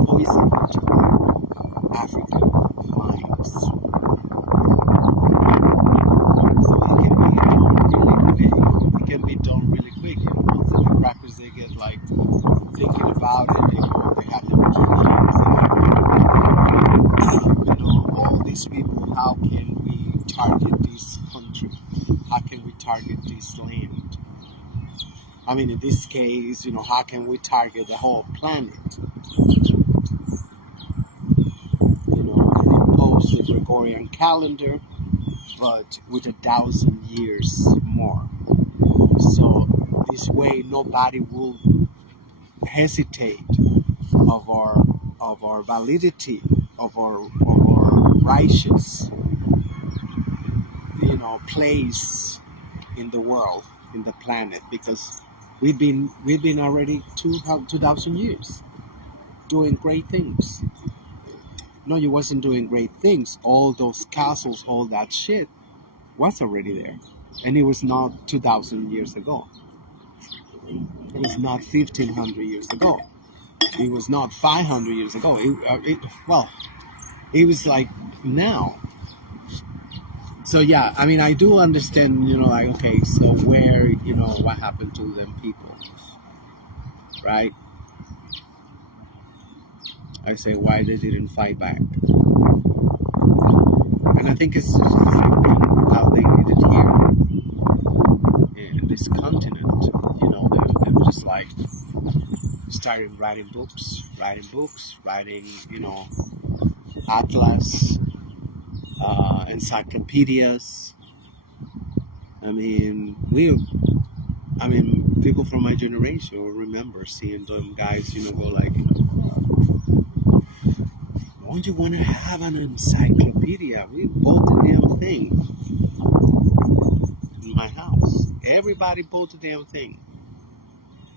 poison to African minds. So it can be done really quick. Once the crackers, they get like thinking about it, they have to all these people, how can we target this country? How can we target this land? I mean, in this case, how can we target the whole planet? Gregorian calendar, but with 1,000 years more. So this way, nobody will hesitate of our validity of our righteous, place in the world, in the planet, because we've been already 2,000 years doing great things. No, you wasn't doing great things. All those castles, all that shit was already there, and it was not 2,000 years ago. It was not 1,500 years ago. It was not 500 years ago. It was like now. So yeah, I mean, I do understand, like, okay, so where, what happened to them people, right? I say why they didn't fight back. And I think it's just how they did it here in this continent. They were just like started writing books, writing, atlas, encyclopedias. I mean, people from my generation will remember seeing them guys, go like, don't you want to have an encyclopedia? We bought the damn thing in my house. Everybody bought the damn thing.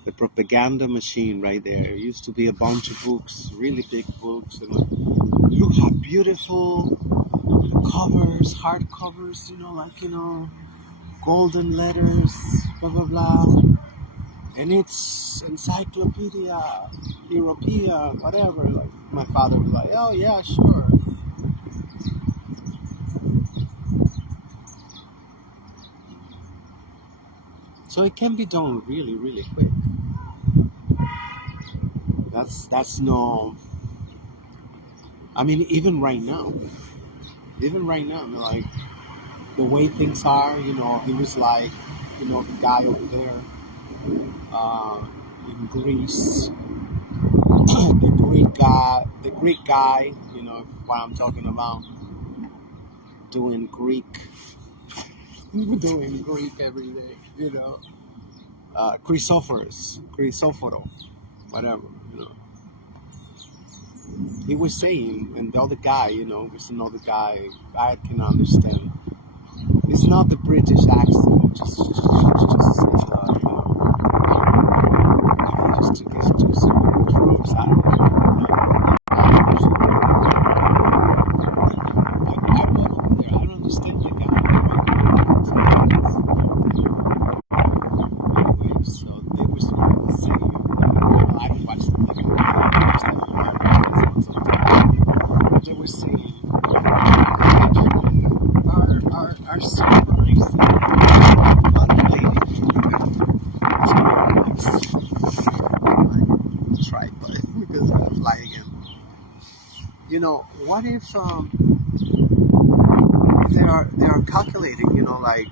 The propaganda machine right there. It used to be a bunch of books, really big books. And look how beautiful the covers, hard covers, golden letters, blah, blah, blah. And it's Encyclopedia Europea, whatever. Like, my father was like, oh, yeah, sure. So it can be done really, really quick. That's no... I mean, even right now, like, the way things are, he was like, the guy over there in Greece, the Greek guy, what I'm talking about, doing Greek every day, Chrysophoro, whatever, He was saying, and the other guy, was another guy I can understand. It's not the British accent, just to get to some troops. I don't understand the guy. Anyway, so they were saying, I don't watch the they were saying, our servers try, but because I'm flying in. What if they are calculating, like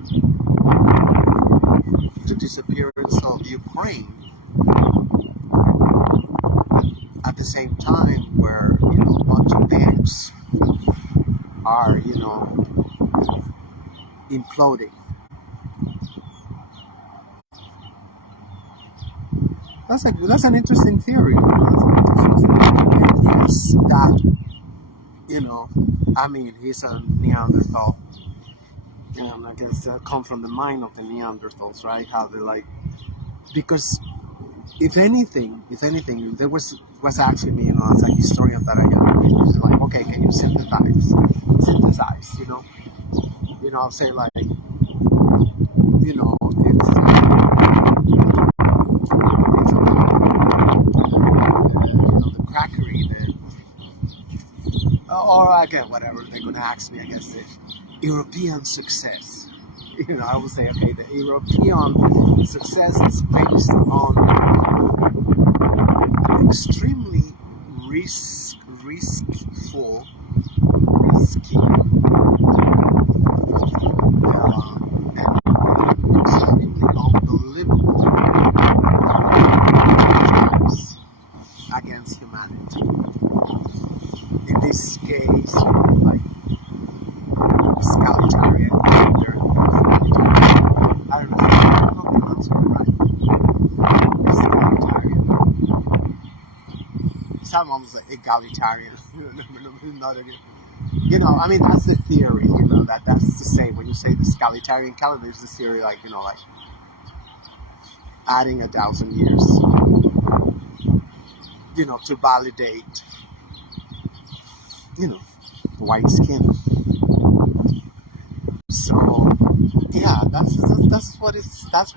the disappearance of Ukraine at the same time where a bunch of banks are imploding. That's an interesting theory. Yes, that he's a Neanderthal. I guess come from the mind of the Neanderthals, right? How they like, because if anything, there was actually me, as a historian that I am, like, okay, can you synthesize? I'll say like, it's the crackery, or again, whatever they're gonna ask me, I guess the European success. I would say, okay, the European success is based on extremely risky, and extremely unbelievable crimes against humanity. In this case, like Some almost like egalitarian. You know, I mean, that's the theory, you know, that's to say, when you say the egalitarian calendar, is the theory, like, you know, like adding 1,000 years, you know, to validate, you know, white skin. So, yeah, that's what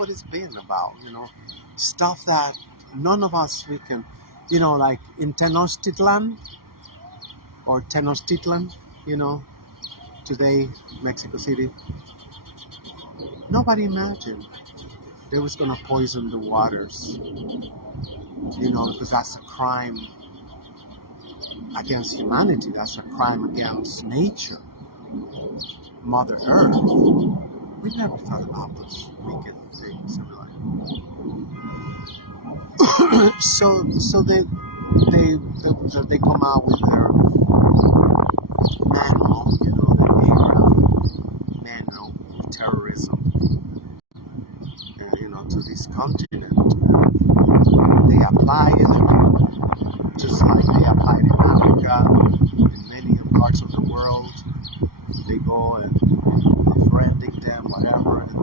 it's been about, you know, stuff that none of us, we can, you know, like in Tenochtitlan, you know, today, Mexico City, nobody imagined they was gonna poison the waters, you know, because that's a crime against humanity, that's a crime against nature, Mother Earth. We never thought about those wicked things in life. So they come out with their manual, you know, the manual of terrorism, you know, to this continent. They apply it just like they applied in Africa, in many parts of the world. They go and befriending them, whatever, and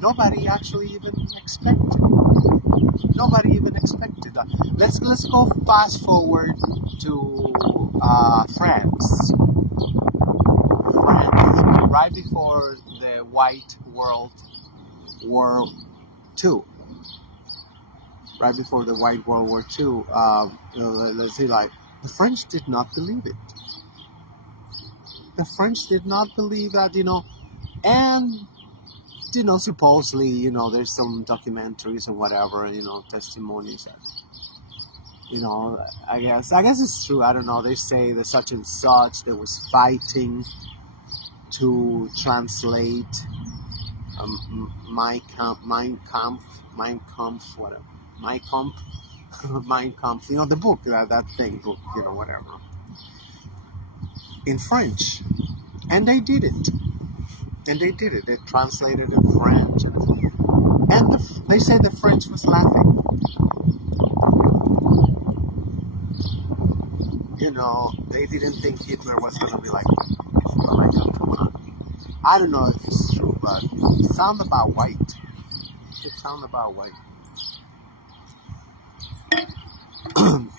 nobody actually even expected. Nobody even expected that. Let's go fast forward to France. France, right before the White World War II. Right before the White World War II, let's see, like, the French did not believe it. The French did not believe that, you know, and, you know, supposedly, you know, there's some documentaries or whatever, you know, testimonies that, you know, I guess it's true, I don't know, they say that such and such, there was fighting to translate Mein Kampf, whatever, Mein Kampf, you know, the book, that thing, book, you know, whatever, in French, and they did it. They translated it in French, and they say the French was laughing. You know, they didn't think Hitler was going to be like, oh my God, come on. I don't know if it's true, but it sounded about white.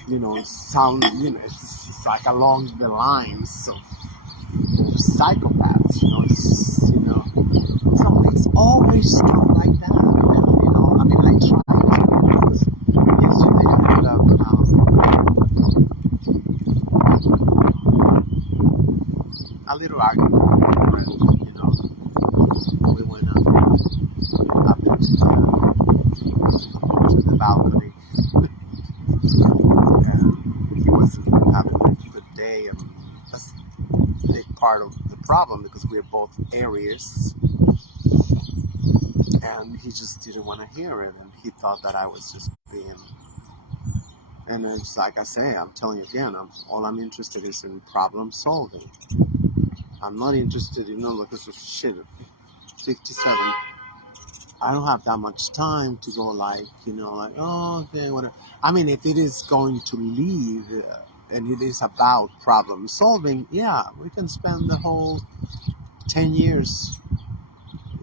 You know, it's like along the lines of psychopaths, you know, so it's always stuff like that, you know, I mean, I tried, because yesterday I had a little argument, you know, we went up into the balcony, and he wasn't having a good day, and that's a big part of the problem, because we're both Aries, and he just didn't want to hear it, and he thought that I was just being, and it's like I say, I'm telling you again, all I'm interested is in problem solving. I'm not interested in, because of shit, 57, I don't have that much time to go like, you know, like, oh, okay, whatever. I mean, if it is going to lead, and it is about problem solving, yeah, we can spend the whole 10 years,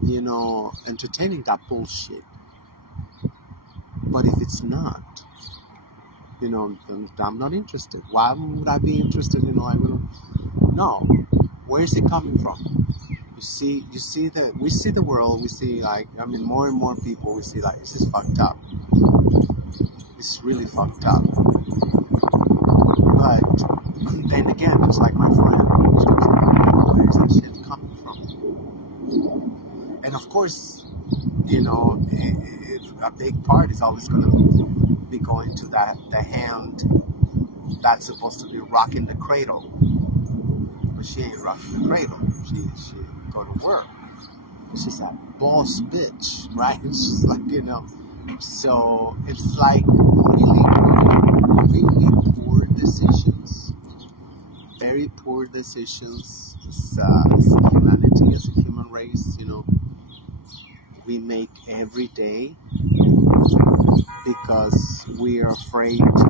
you know, entertaining that bullshit. But if it's not, you know, then I'm not interested. Why would I be interested? You know, I will. No, where is it coming from? We see the world. We see, like, I mean, more and more people. We see, like, this is fucked up. It's really fucked up. But then again, just like my friend, where is that shit coming from? And of course, you know, a big part is always going to be going to the hand that's supposed to be rocking the cradle, but she ain't rocking the cradle. She go to work. She's a boss bitch, right? It's just like, you know. So it's like really poor decisions, very poor decisions. As humanity, as a human race, you know, we make every day because we are afraid to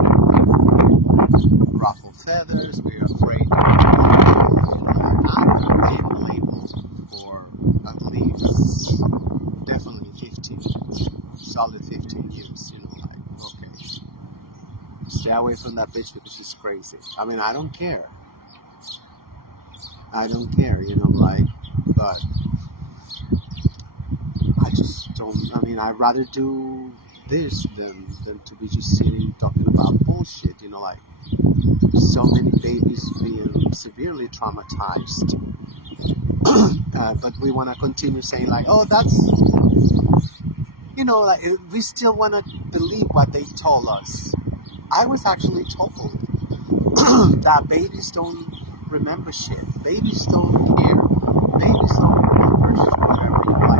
ruffle feathers, we are afraid I've been labeled for at least definitely 15, solid 15 years, like, okay, stay away from that bitch because she's crazy. I mean, I don't care, like, but I just don't, I mean, I'd rather do this than to be just sitting talking about bullshit, like, so many babies being severely traumatized. But we want to continue saying like, oh, that's, like, we still want to believe what they told us. I was actually told that babies don't remember shit. Babies don't care. Babies don't remember whatever you like.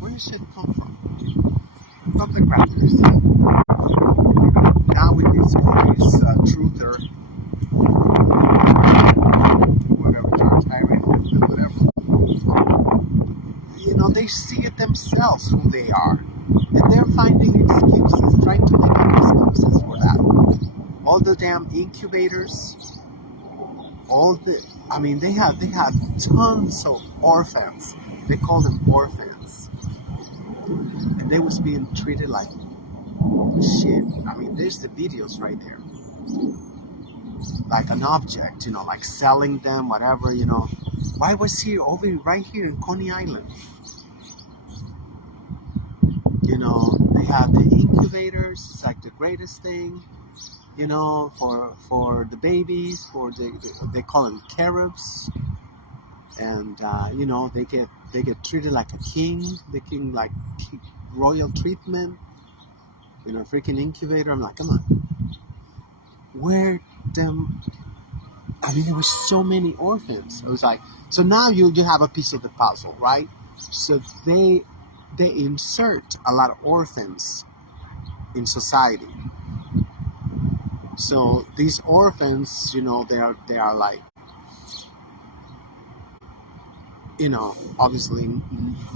Where does shit come from? From the crackers. Now with this truther, whatever, they see it themselves who they are. And they're finding excuses, trying to make excuses for that. All the damn incubators, they had tons of orphans. They call them orphans. And they was being treated like shit. I mean, there's the videos right there. Like an object, like selling them, whatever, Why was he over right here in Coney Island? They had the incubators. It's like the greatest thing, for the babies, they call them caribs, and they get treated like a king. The king, like, royal treatment. Freaking incubator. I'm like, come on, where them? I mean, there was so many orphans. It was like, so now you have a piece of the puzzle, right? So they insert a lot of orphans in society. So these orphans, they are like, obviously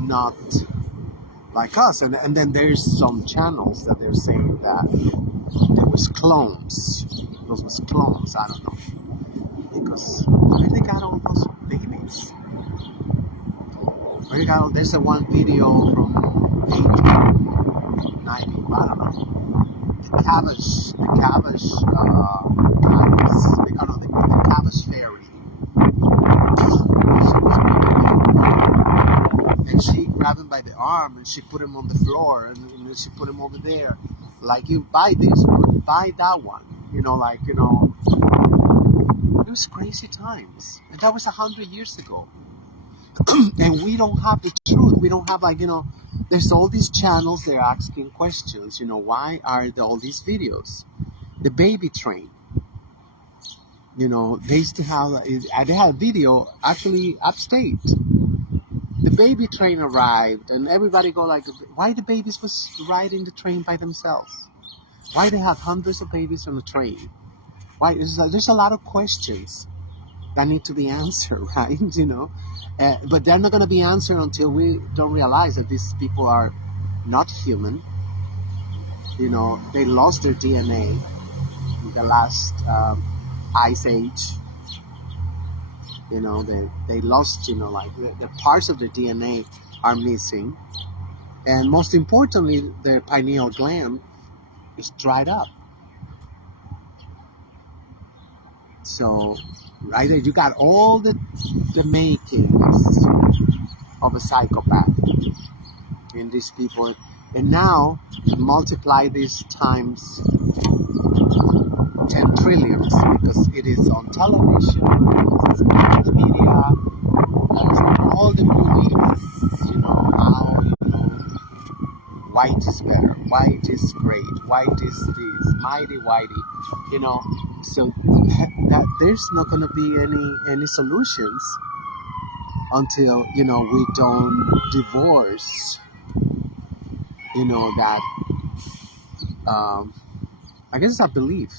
not like us. And then there's some channels that they're saying that there was clones. Those was clones. I don't know. Because where they got all those babies? There's a one video from 1890, I don't know. The Cabbage Fairy. And she grabbed him by the arm and she put him on the floor and she put him over there. Like, you buy this one, buy that one. It was crazy times. And that was 100 years ago. And we don't have the truth. We don't have, there's all these channels, they're asking questions. Why are there all these videos? The baby train. They used to have, they had a video actually upstate. The baby train arrived and everybody go like, why the babies was riding the train by themselves? Why they have hundreds of babies on the train? Why? There's a lot of questions that need to be answered, right? But they're not going to be answered until we don't realize that these people are not human. They lost their DNA in the last ice age. They lost, the parts of their DNA are missing. And most importantly, their pineal gland is dried up. So, right there, you got all the makings of a psychopath in these people. And now, multiply this times 10 trillions, because it is on television, it's in the media, it's all the movies, how, white is better, white is great, white is this, mighty whitey, so that there's not going to be any solutions until, we don't divorce, that, I guess it's a belief.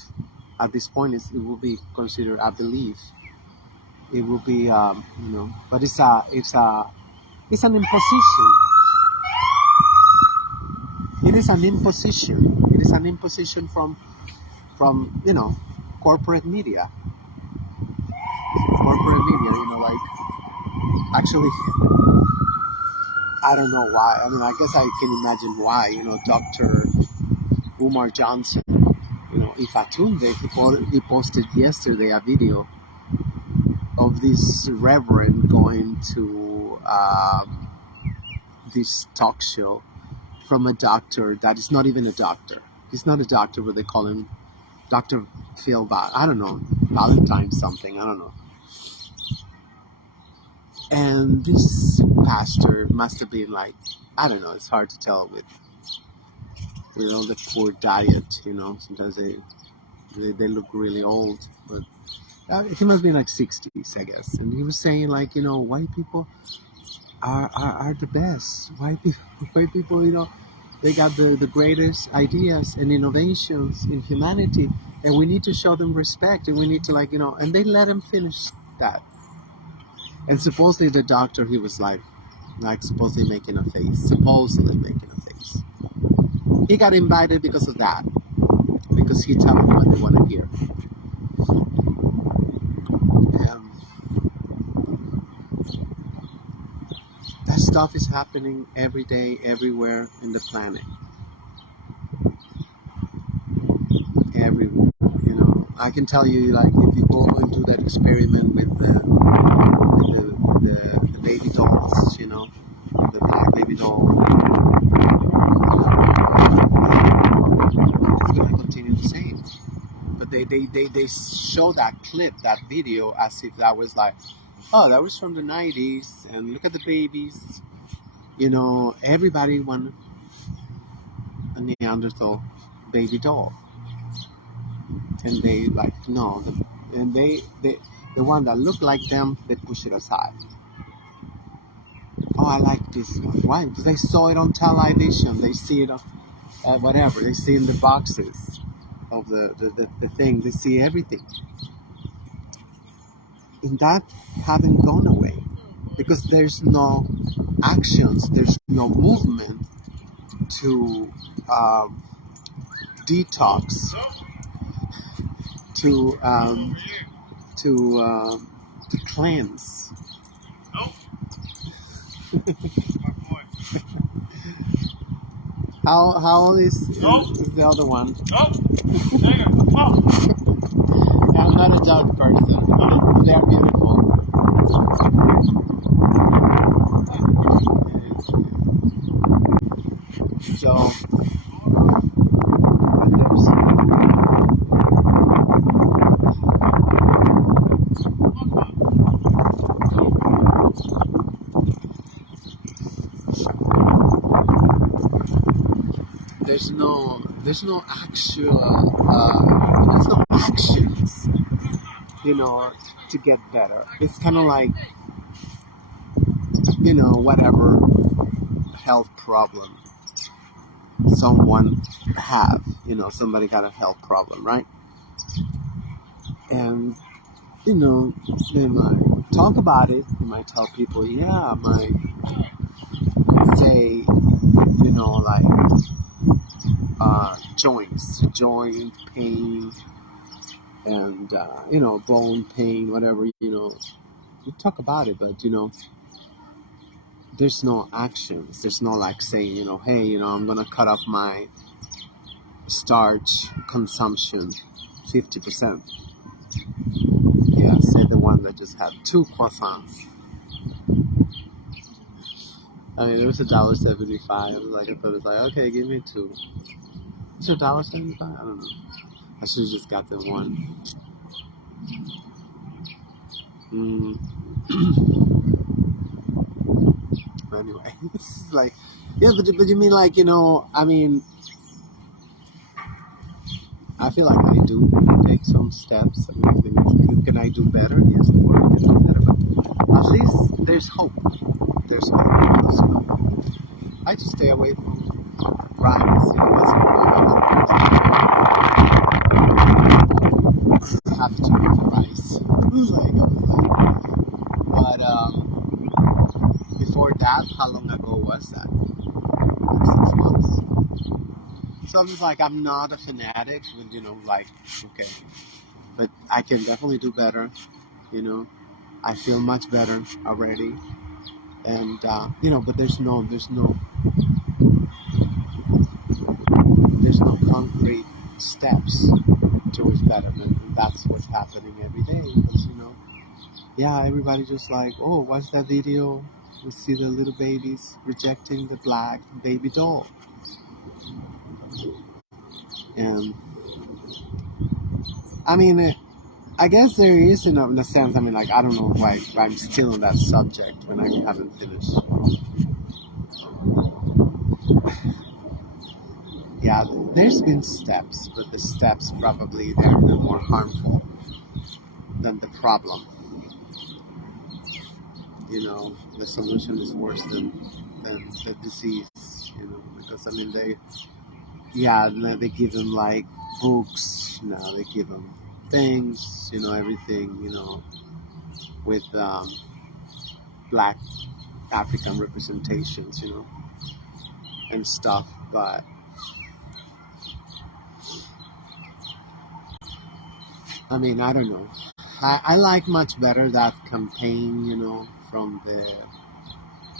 At this point, it will be considered a belief. It will be, but it's a It's an imposition. It is an imposition. It is an imposition from corporate media. Corporate media, like, actually, I don't know why. I mean, I guess I can imagine why. Dr. Umar Johnson, Ifatunde, he posted yesterday a video of this reverend going to this talk show from a doctor that is not even a doctor. He's not a doctor, but they call him Dr. Phil I don't know, Valentine something, I don't know. And this pastor must have been like, I don't know, it's hard to tell with the poor diet, sometimes they look really old, but he must be like 60s, I guess. And he was saying, like, white people are the best. White people, they got the greatest ideas and innovations in humanity, and we need to show them respect, and we need to, like, and they let him finish that. And supposedly the doctor, he was like supposedly making a face. He got invited because of that, because he told them what they want to hear. That stuff is happening every day, everywhere in the planet. Everywhere, I can tell you, like, if you go and do that experiment with the baby dolls, the black baby doll, it's going to continue the same. But they show that clip, that video, as if that was like, oh, that was from the 90s, and look at the babies. Everybody wanted a Neanderthal baby doll. And they, like, no, the one that looked like them, they push it aside. Oh, I like this one. Why? Because they saw it on television. They see it on whatever. They see in the boxes of the thing. They see everything. And that hasn't gone away, because there's no actions, there's no movement to detox, to cleanse. How old is the other one? I'm not a dog person, but they're beautiful. So, there's no actual there's no actions, to get better. It's kind of like, whatever health problem someone have, somebody got a health problem, right? And they might talk about it. They might tell people, yeah, might say, like, joint pain, and bone pain, whatever, you talk about it, but there's no actions. There's no, like, saying, hey, I'm gonna cut off my starch consumption 50%. Yeah, say the one that just had 2 croissants. I mean, it was $1.75. I thought it was like, okay, give me 2. It's $1.75? I don't know. I should have just got them one. Anyway, this is like, yeah, but you mean, like, I mean, I feel like I do take some steps. I mean, can I do better? Yes, of course, I can do better. But at least there's hope. There's hope. So I just stay away from rice. I have to eat rice. But before that, was that? Like 6 months. So I'm just like, I'm not a fanatic, and, like, okay, but I can definitely do better. I feel much better already, and but there's no concrete steps towards betterment, and that's what's happening every day. Because everybody just like, oh, watch that video. We see the little babies rejecting the black baby doll, and I mean, I guess there is in a sense. I mean, like, I don't know why I'm still on that subject when I haven't finished. Yeah, there's been steps, but the steps probably they're more harmful than the problem. The solution is worse than the disease. Because I mean they give them like books. They give them things. Everything. With black African representations. And stuff, but. I mean, I don't know. I like much better that campaign, from the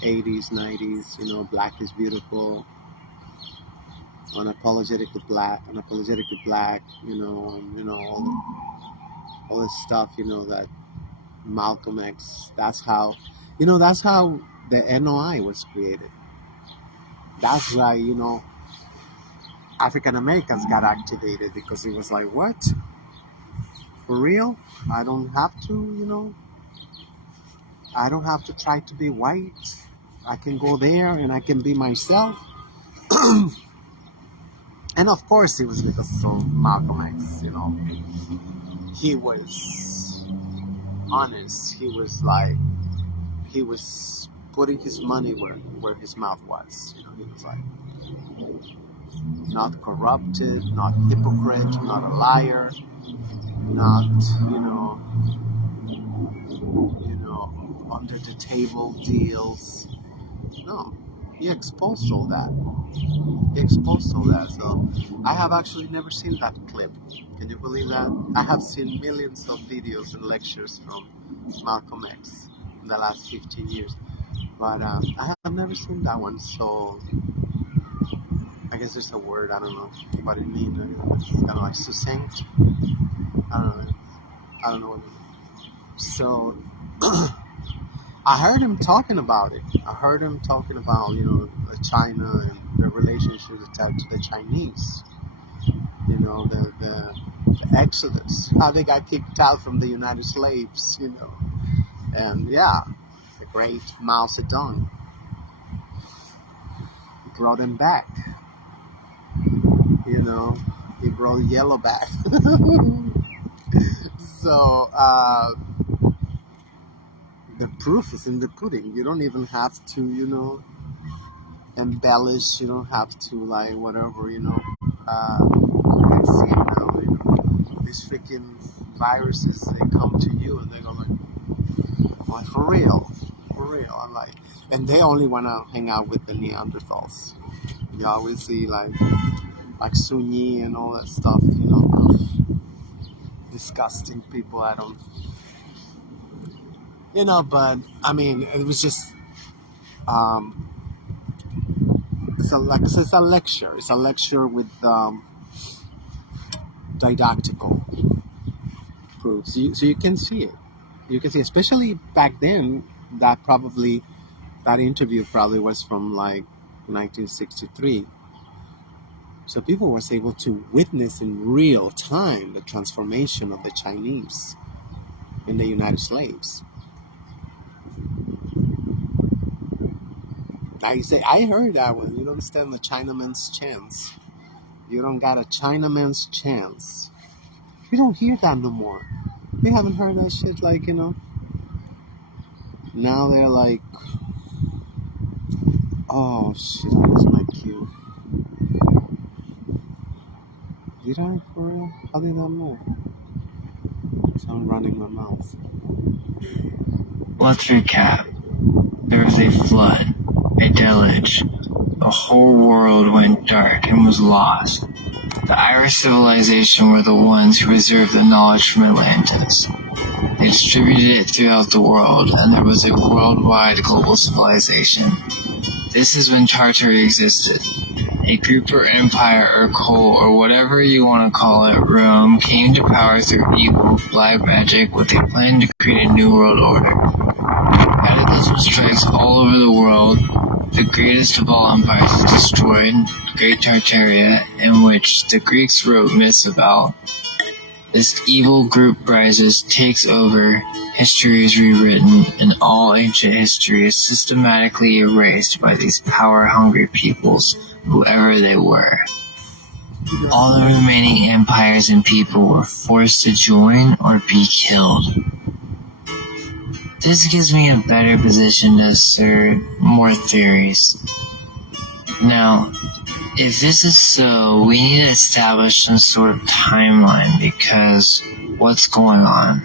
80s, 90s, Black is Beautiful, unapologetically black, all this stuff, that Malcolm X, that's how the NOI was created. That's why, African Americans got activated, because it was like, what? For real? I don't have to, I don't have to try to be white. I can go there and I can be myself. And of course it was because of Malcolm X, He was honest. He was putting his money where his mouth was. He was like not corrupted, not hypocrite, not a liar. Not, under the table deals. No, he exposed all that. So I have actually never seen that clip. Can you believe that? I have seen millions of videos and lectures from Malcolm X in the last 15 years, but I have never seen that one. So I guess there's a word, I don't know what it means. It's kind of like succinct. I don't know what it means. So I heard him talking about it. I heard him talking about, China and the relationship attached to the Chinese. The Exodus, how they got kicked out from the United Slaves, And the great Mao Zedong brought them back. He brought yellow back. So, the proof is in the pudding. You don't even have to, embellish. You don't have to, like, whatever, you can see now, these freaking viruses, they come to you and they're going like, for real. I'm like, and they only want to hang out with the Neanderthals. You always see, like Sun Yi and all that stuff, disgusting people. I don't, but I mean, it was just, it's a lecture. It's a lecture with didactical proofs. So you can see it. You can see, especially back then, that interview probably was from like 1963. So people was able to witness in real time the transformation of the Chinese in the United Slaves. I heard that one. You don't stand the Chinaman's chance. You don't got a Chinaman's chance. You don't hear that no more. You haven't heard that shit, like, now they're like, oh shit, I lost my cue. Did I, for real? How did I move? So I'm running my mouth. Let's recap. There was a flood. a deluge. The whole world went dark and was lost. The Irish civilization were the ones who reserved the knowledge from Atlantis. They distributed it throughout the world, and there was a worldwide global civilization. This is when Tartary existed. A group or empire or cult or whatever you want to call it, Rome, came to power through evil, black magic, with a plan to create a new world order. Cataclysm strikes all over the world. The greatest of all empires is destroyed, Great Tartaria, in which the Greeks wrote myths about. This evil group rises, takes over, history is rewritten, and all ancient history is systematically erased by these power-hungry peoples, whoever they were. All the remaining empires and people were forced to join or be killed. This gives me a better position to assert more theories. Now, if this is so, we need to establish some sort of timeline, because what's going on?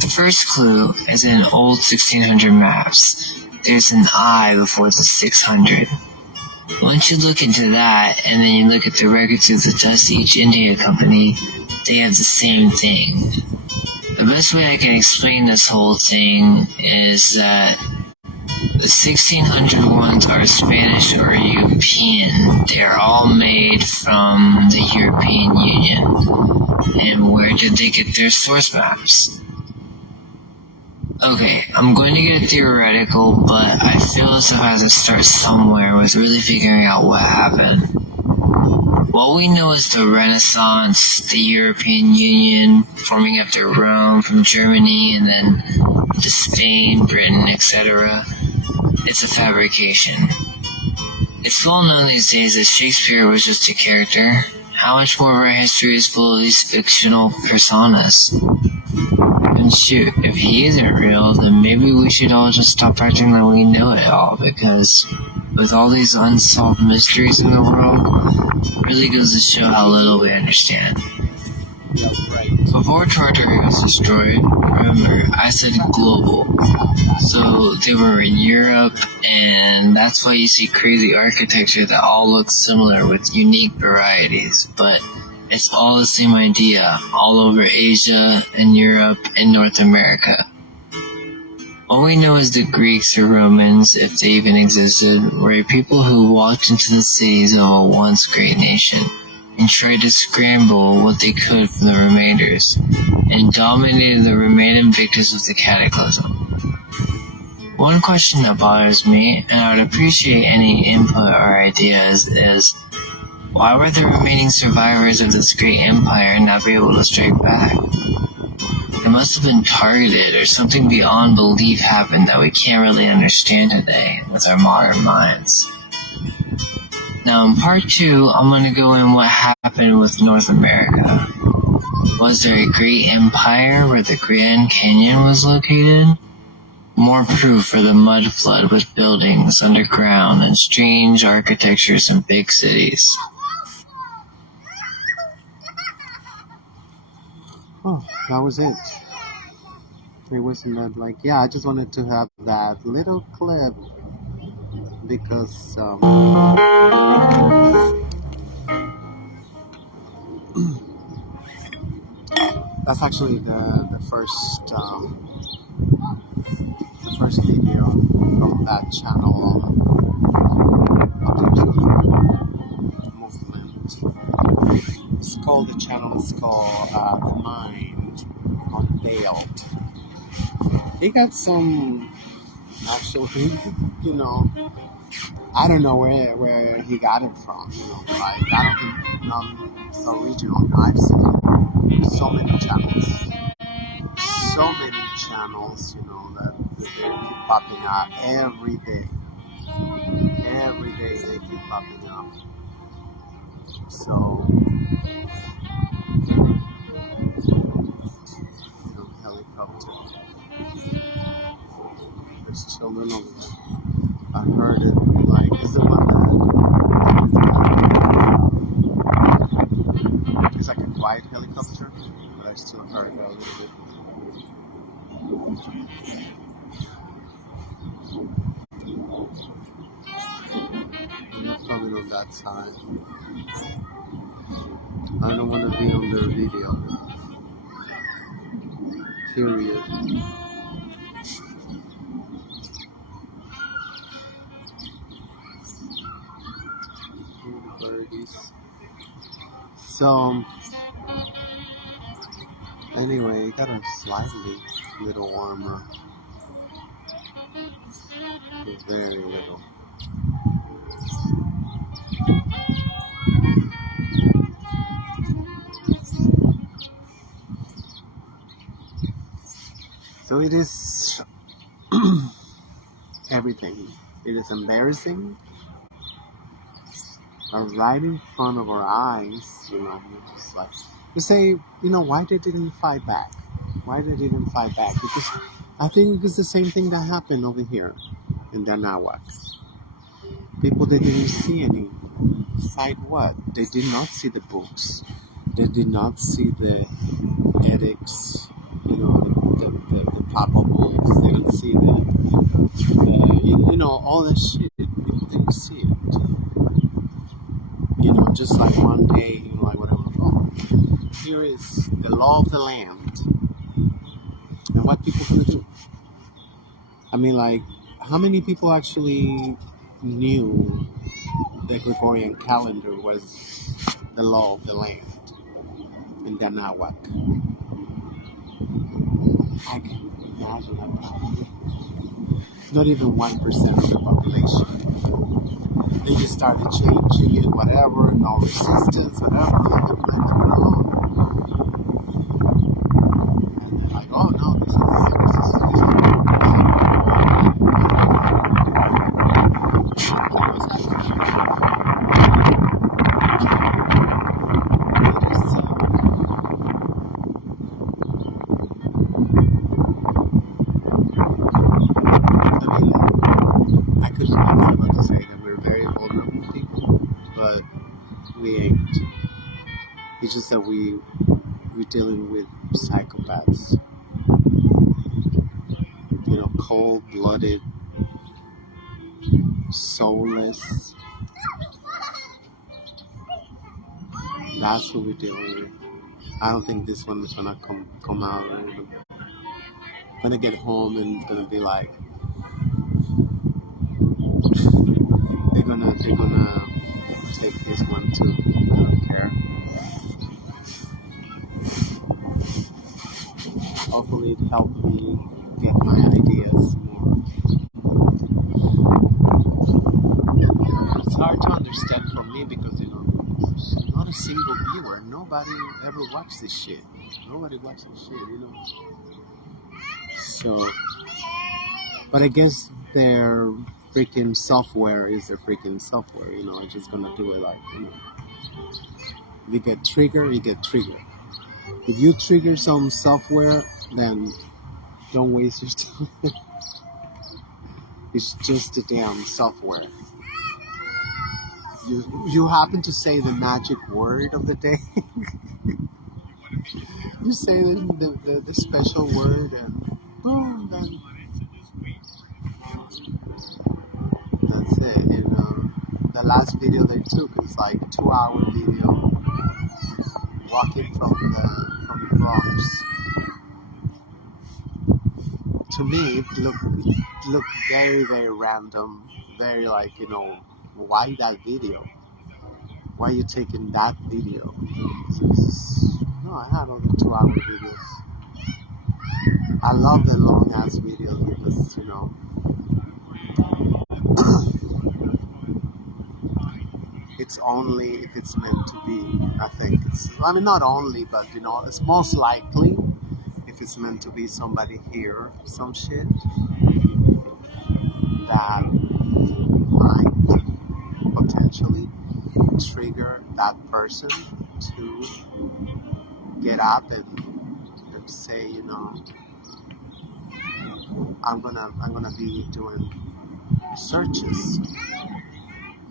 The first clue is in old 1600 maps. There's an I before the 600. Once you look into that, and then you look at the records of the Dust East India Company, they have the same thing. The best way I can explain this whole thing is that the 1600 ones are Spanish or European. They are all made from the European Union. And where did they get their source maps? Okay, I'm going to get theoretical, but I feel as if I have to start somewhere with really figuring out what happened. What we know is the Renaissance, the European Union, forming after Rome from Germany, and then to Spain, Britain, etc. It's a fabrication. It's well known these days that Shakespeare was just a character. How much more of our history is full of these fictional personas? And shoot, if he isn't real, then maybe we should all just stop acting like we know it all, because with all these unsolved mysteries in the world, it really goes to show how little we understand. Yeah, right. Before Tartary was destroyed, remember, I said global. So they were in Europe, and that's why you see crazy architecture that all looks similar with unique varieties, but it's all the same idea, all over Asia and Europe and North America. All we know is the Greeks or Romans, if they even existed, were a people who walked into the cities of a once great nation and tried to scramble what they could from the remainders, and dominated the remaining victims of the cataclysm. One question that bothers me, and I would appreciate any input or ideas, is why were the remaining survivors of this great empire not be able to strike back? They must have been targeted, or something beyond belief happened that we can't really understand today with our modern minds. Now in part 2, I'm going to go in what happened with North America. Was there a great empire where the Grand Canyon was located? More proof for the mud flood with buildings underground and strange architectures in big cities. Oh, that was it. It wasn't that like, yeah, I just wanted to have that little clip because that's actually the first video from that channel on the movement. It's called, the channel is called The Mind Unveiled. He got some actually, you know, I don't know where he got it from, you know, like, I don't think none so regional. I've seen so many channels, you know, that they keep popping up every day. Every day they keep popping up. So, you know, helicopter. There's children over there. I heard it, like, is the one that it's like a quiet helicopter, but I still heard it a little bit. on that side. I don't want to be on their video. Period. Birdies. So, anyway, it got a slightly little warmer. Very little. So it is everything. It is embarrassing. Right in front of our eyes, you're just like, you say, why they didn't fight back? Why they didn't fight back? Because I think it's the same thing that happened over here in Danawak. People, they didn't see any fight. What? They did not see the books. They did not see the edicts, the Papa books. They didn't see all that shit. People didn't see it. Just like one day, like whatever. Oh, here is the law of the land. And what people gonna do? I mean, like, how many people actually knew the Gregorian calendar was the law of the land in Danawak? I can imagine that. Not even 1% of the population. They just started changing it, whatever, no resistance, whatever, let them alone. And they're like, oh no, this is I could about to say that we're very vulnerable people, but we ain't. It's just that we're dealing with psychopaths. Cold-blooded, soulless. That's who we're dealing with. I don't think this one is gonna come out. I'm gonna get home and it's gonna be like they're gonna take this one too. I don't care. Hopefully it helped me get my ideas more. It's hard to understand for me because there's not a single viewer. Nobody ever watched this shit. Nobody watched this shit, So, but I guess their freaking software is their freaking software. It's just gonna do it like, If you get triggered, you get triggered. If you trigger some software, then don't waste your time. It's just the damn software. You happen to say the magic word of the day. You say the special word and boom, then that's it. The last video they took was like a 2-hour video walking from the Bronx. To me, it looked very, very random. Very like, why that video? Why are you taking that video? No, I had all the 2-hour videos. I love the long ass videos because, it's only if it's meant to be. I think not only, but it's most likely if it's meant to be somebody hear some shit that might potentially trigger that person to get up and say, I'm gonna be doing searches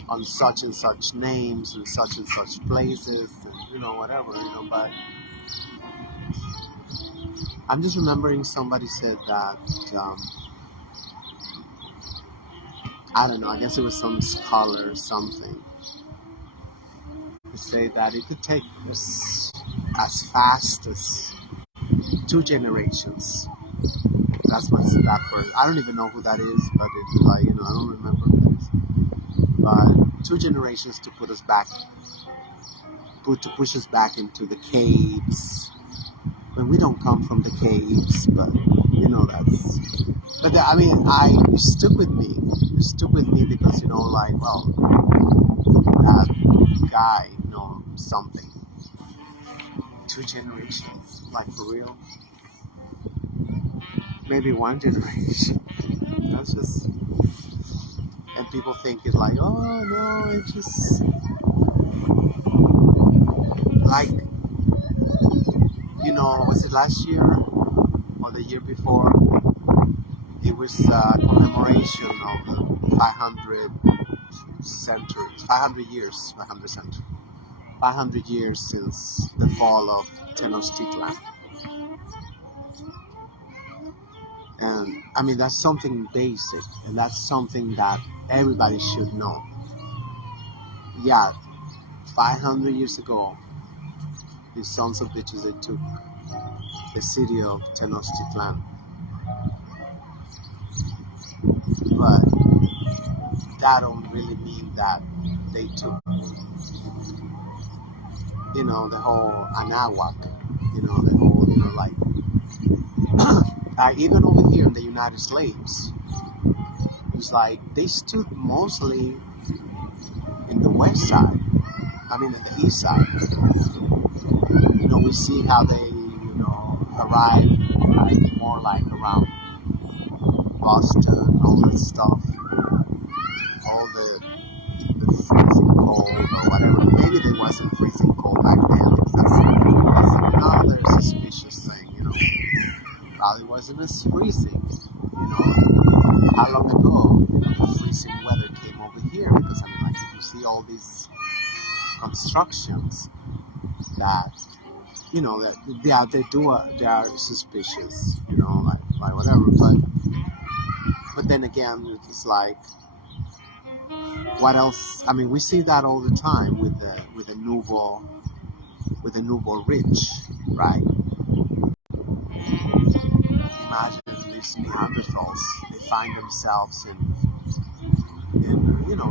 on such and such names and such places and whatever, but I'm just remembering somebody said that I don't know, I guess it was some scholar or something, to say that it could take us as fast as 2 generations. That's that person. I don't even know who that is, but it's like, I don't remember who that is. But 2 generations to put us back, to push us back into the caves. When we don't come from the caves, but that's. But it stuck with me. It stuck with me because well, that guy knows something. 2 generations, like for real. Maybe 1 generation. That's just. And people think it's like, oh no, it's just like, was it last year or the year before? It was a commemoration of the 500 years since the fall of Tenochtitlan. And that's something basic, and that's something that everybody should know. Yeah, 500 years ago, the sons of bitches, they took the city of Tenochtitlan. But that don't really mean that they took, the whole Anahuac, the whole, even over here in the United States, it's like they stood mostly in the west side, in the east side. We see how they, arrived more like around Boston, all that stuff, all the freezing cold or whatever. Maybe they wasn't freezing cold back then, because that's another suspicious thing, Probably wasn't as freezing, how long ago the freezing weather came over here, because if you see all these constructions that, they are suspicious, like whatever, but then again, it's like, what else? We see that all the time with the Nouveau Ridge, right? Imagine these Neanderthals, they find themselves in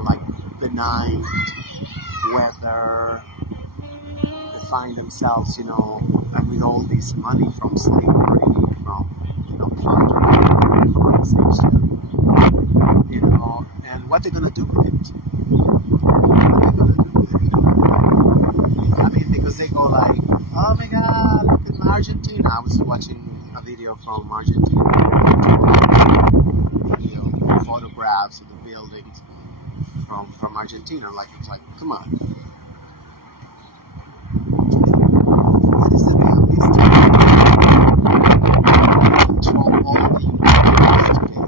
like benign weather. They find themselves, with all this money from slavery, from plundering, colonization, and what they're gonna do with it? Because they go like, oh my God, look at Argentina. I was watching a video from Argentina, photographs of the buildings from Argentina. Like, it's like, come on. What is the damn history? Control all the universities today,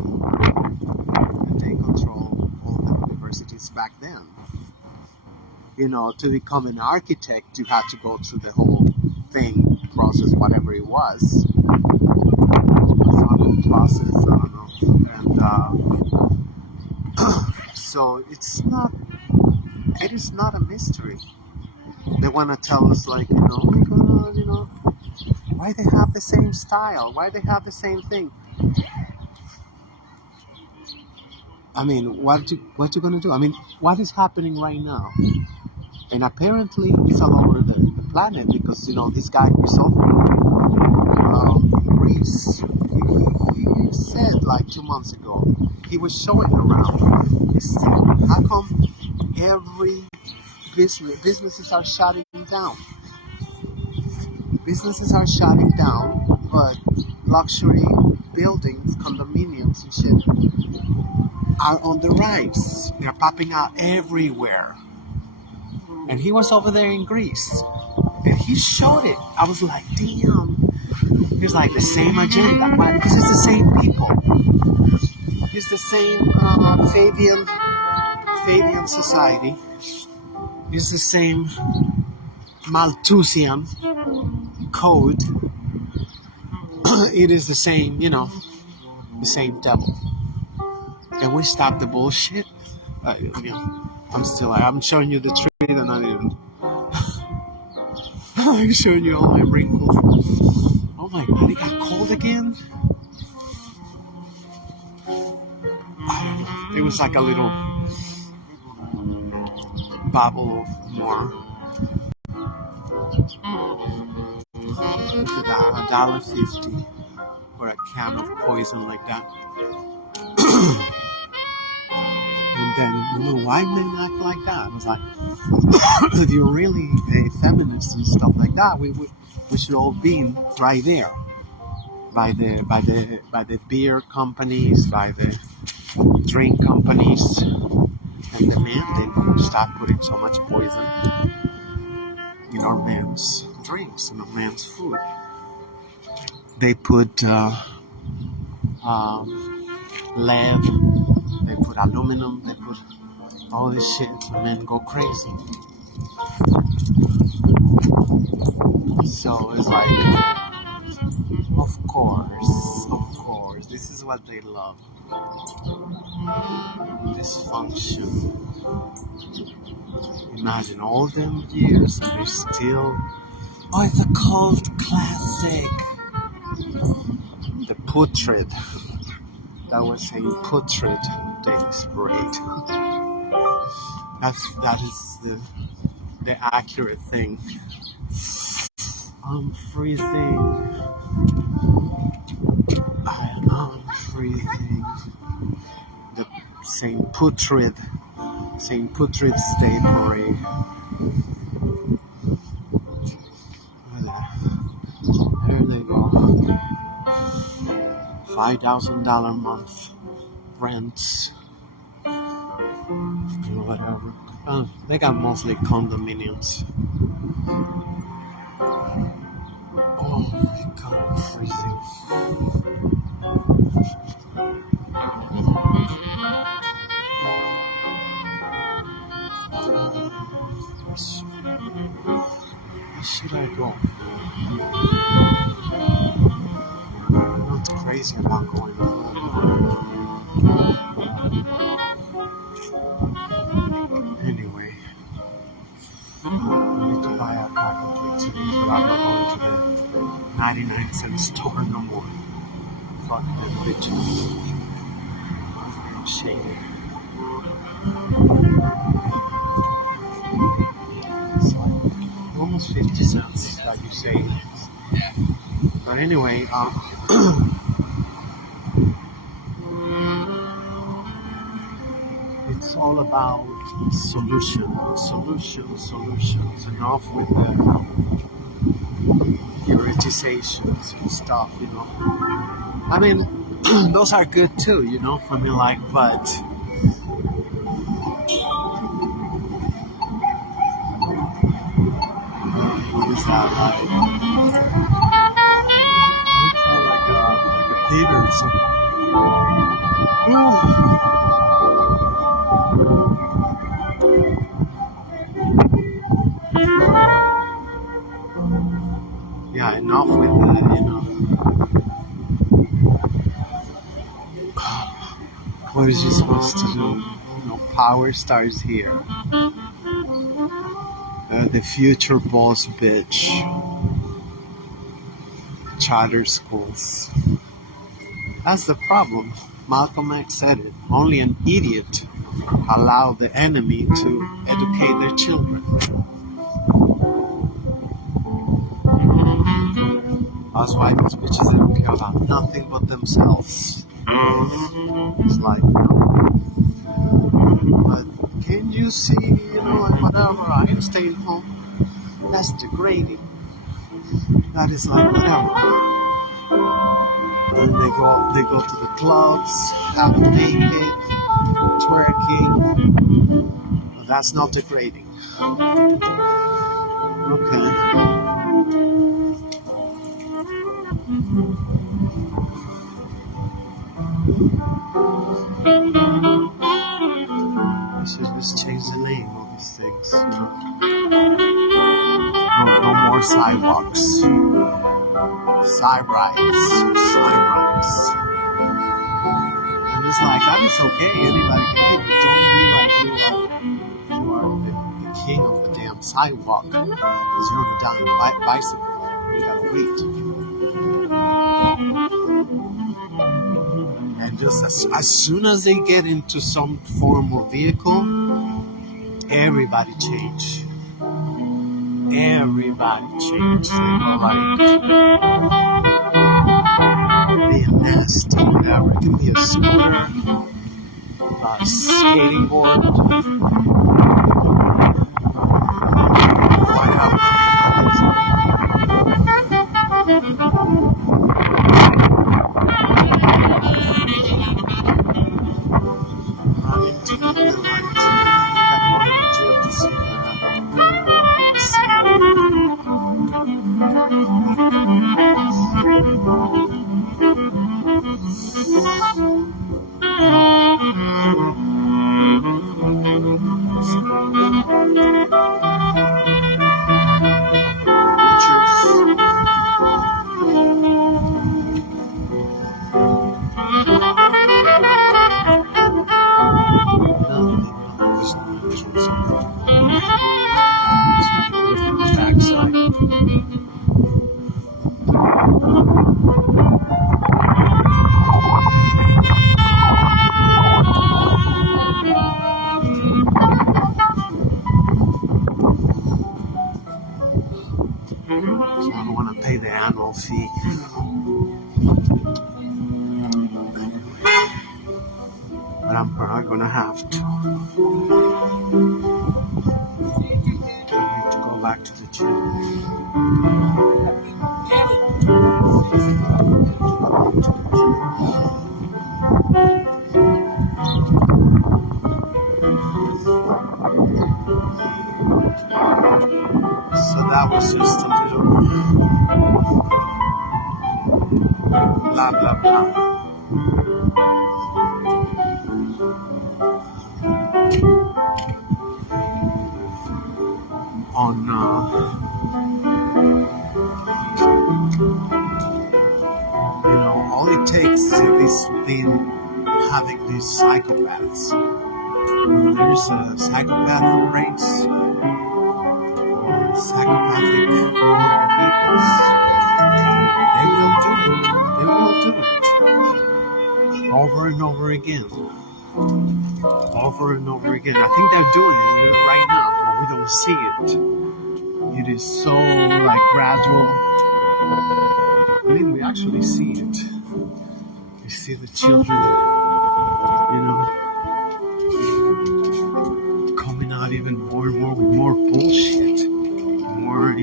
and they control all the universities back then. To become an architect, you had to go through the whole process, whatever it was. Process, I don't know. And so it is not a mystery. They want to tell us like, oh my God, why they have the same style, why they have the same thing. What you gonna do? What is happening right now? And apparently it's all over the planet, because this guy Christopher Reeves, he said like 2 months ago, he was showing around. He said, how come every businesses are shutting down? Businesses are shutting down, but luxury buildings, condominiums and shit are on the rise. They're popping out everywhere. And he was over there in Greece, and he showed it. I was like, damn. It's like the same agenda. Why? Because it's the same people. It's the same Fabian society. It's the same Malthusian code. It is the same, the same devil. can we stop the bullshit? I'm showing you the tree and not even. I'm showing you all my wrinkles. Oh my god, it got cold again? I don't know. It was like a little bubble of more. Look at that, $1.50 for a can of poison like that. And then, why men act like that? I was like, if you're really a feminist and stuff like that, we should all be right there by the beer companies, by the drink companies, and the men then stop putting so much poison in our men's drinks and our men's food. They put lead, they put aluminum, they put all this shit, and men go crazy. So it's like, of course, this is what they love. Dysfunction. Imagine all them years and they're still, it's a cult classic. The Putrid. That was a putrid days parade. That is the accurate thing. I'm freezing. I'm freezing. The St. Putrid's Day Parade. There they go. $5,000 a month rents. Whatever. They got mostly condominiums. Oh my god, I'm freezing. Where should I go? What's crazy about going on? Anyway, I need to buy a pack of plates today, but I'm not going to the 99-cent store no more. Fuck them bitches. Shame. So, almost 50 cents, like you say. But anyway, it's all about solutions. Enough with the theoretizations and stuff, I mean, those are good too, I mean, like, but what is that like? It's like a theater or something. Yeah, enough with that, What is you supposed to do? Power starts here. The future boss bitch. Charter schools. That's the problem. Malcolm X said it. Only an idiot allow the enemy to educate their children. That's why these bitches don't care about nothing but themselves. It's like, but can you see, like whatever, I am staying home. That's degrading. That is like whatever. And they go to the clubs, half naked, twerking. But that's not degrading. Okay. I should just change the name of these things, No more sidewalks. Side rides. And And it's like, that is okay, anybody can be, but don't be like you are the king of the damn sidewalk, because you're on a damn bicycle, you gotta wait. And just as soon as they get into some form of vehicle, everybody change. Everybody change. They go like, be a nasty, whatever. It can be a scooter, a skating board, whatever. Running to the right. To see fee. But I'm probably gonna have to. I need to go back to the gym. So that was just a little blah blah blah. On all it takes is this thing having these psychopaths. When there's a psychopath race or a psychopathic group of people, they will do it. They will do it over and over again. Over and over again. I think they're doing it right now, but we don't see it. It is so gradual. I mean, we actually see it. We see the children, coming out even more and more with more bullshit, more,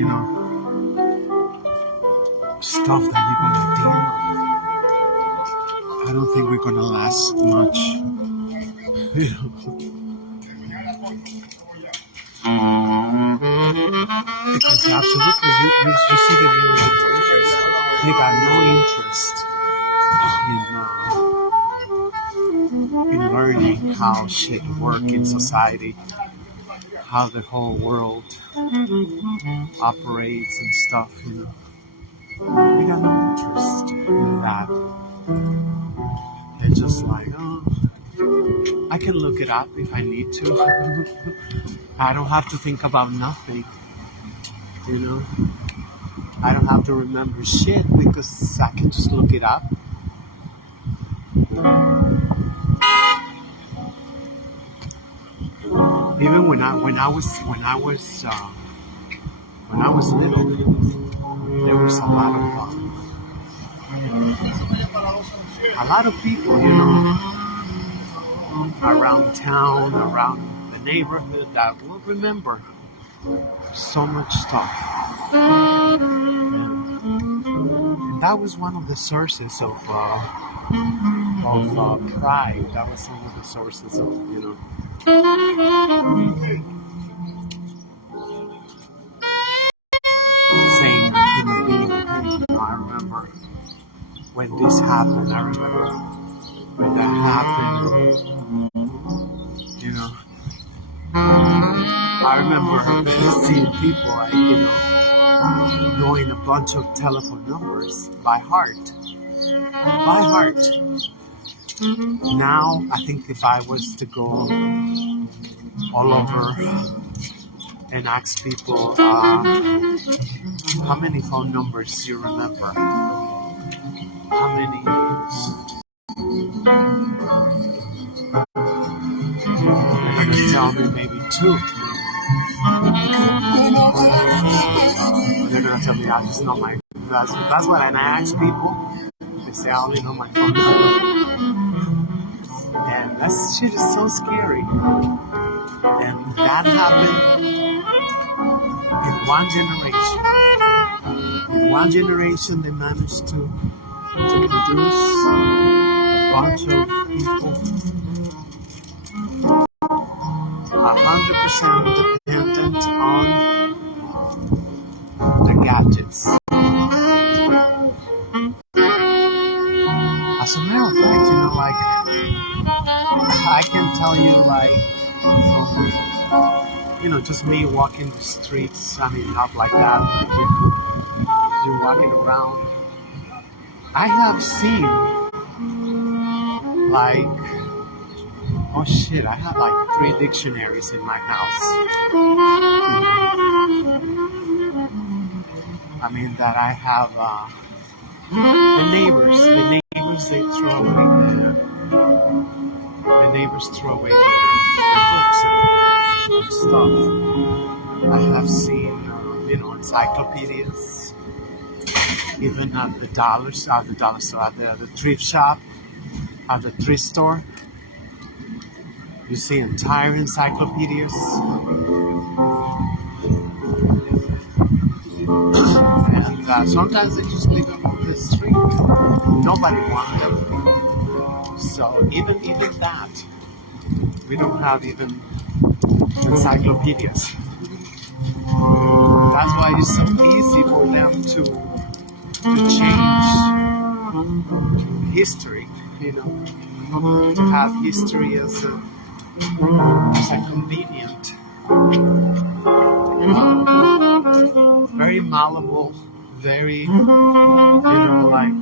stuff that you're gonna deal. I don't think we're gonna last much. Because absolutely, you see the new generations, they got no interest in learning how shit works in society, how the whole world operates and stuff, We got no interest in that. They're just like, I can look it up if I need to. I don't have to think about nothing. I don't have to remember shit because I can just look it up. Even when I was little, there was a lot of people, around town, around the neighborhood that will remember so much stuff. And that was one of the sources of pride. That was one of the sources of, same human being. I remember when this happened. I remember when that happened. I remember seeing people knowing a bunch of telephone numbers by heart. Now, I think if I was to go all over and ask people, how many phone numbers do you remember? How many? They're going to tell me maybe 2. They're going to tell me I just know my. That's what I ask people. They say I only know my phone number. And that shit is so scary. And that happened in one generation. In one generation, they managed to produce a bunch of people 100% dependent on the gadgets. As a matter of fact, like, I can tell you, like, from, just me walking the streets, I mean, not like that, you're walking around. I have seen, like, oh shit, I have like 3 dictionaries in my house. I mean, that I have, the neighbors, they throw away the neighbors throw away their books and stuff. I have seen, encyclopedias, even at the dollar store, at the thrift shop, at the thrift store. You see entire encyclopedias. And sometimes they just leave them on the street. Nobody wants them. So even that, we don't have even encyclopedias. That's why it's so easy for them to change history, to have history as a convenient, very malleable, very, like,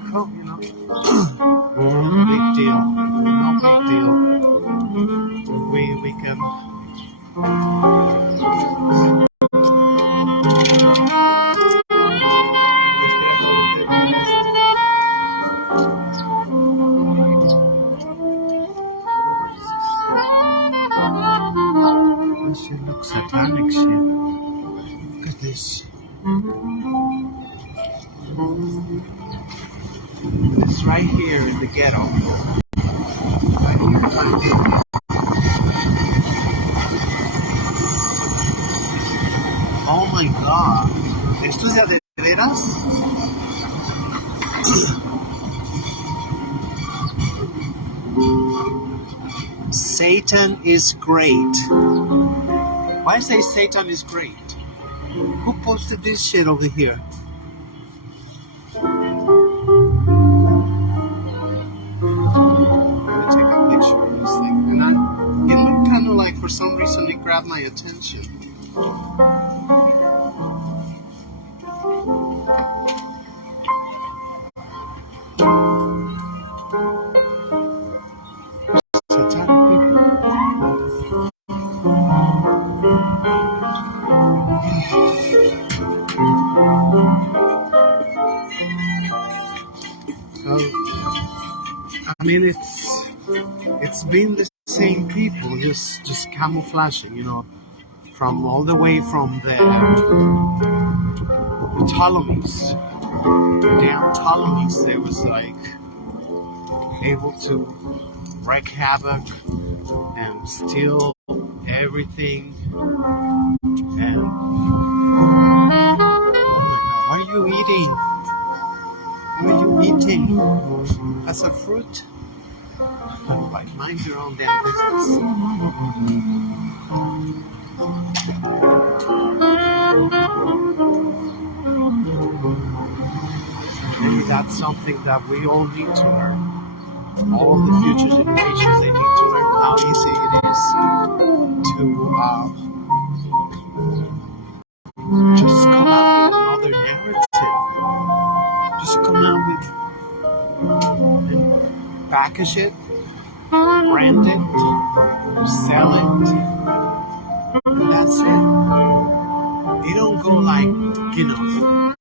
big deal, no big deal. We can. This shit looks satanic shit. Look at this. It's right here in the ghetto. Oh my god. ¿Esto es de veras? Satan is great. Why say Satan is great? Who posted this shit over here? Let me take a picture of this thing. And it looked kind of like, for some reason, it grabbed my attention. I mean, it's been the same people, just camouflaging, from all the way from the Ptolemies. Damn Ptolemies, they was like able to wreak havoc and steal everything. And oh my god, what are you eating? What are you eating? As a fruit? Like, mind your own damn business. Maybe that's something that we all need to learn. All the future generations, they need to learn how easy it is to just come out with another narrative. Just come out with and package it brand it, sell it, and that's it. They don't go like,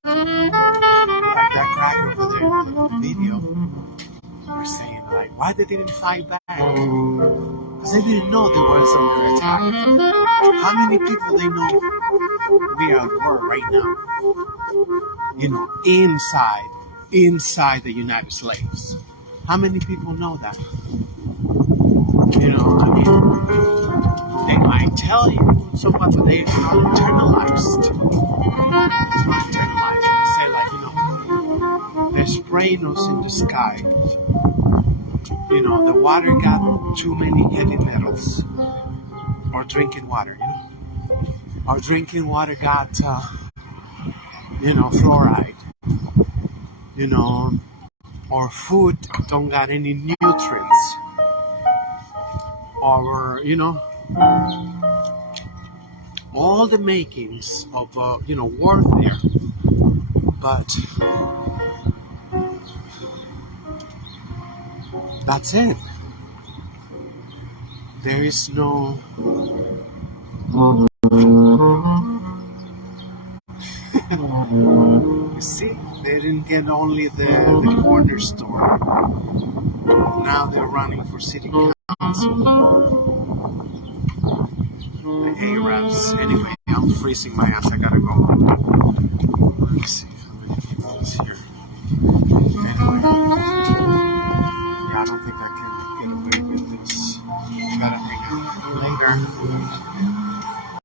like that cracker over there in the video. We're saying like, why they didn't fight back? Because they didn't know there was under attack. How many people they know we are at war right now? Inside the United States. How many people know that? They might tell you somewhat, but it's not internalized. It's not internalized. They say like, they're spraying us in the sky. The water got too many heavy metals. Or drinking water, Or drinking water got, fluoride. Or food don't got any nutrients. Or, all the makings of, warfare. But that's it. There is no... You see, they didn't get only the corner store. Now they're running for city council. The Arabs. Anyway, I'm freezing my ass. I gotta go. Let me see how many people is here. Anyway. Yeah, I don't think I can get away with this. I gotta hang out later.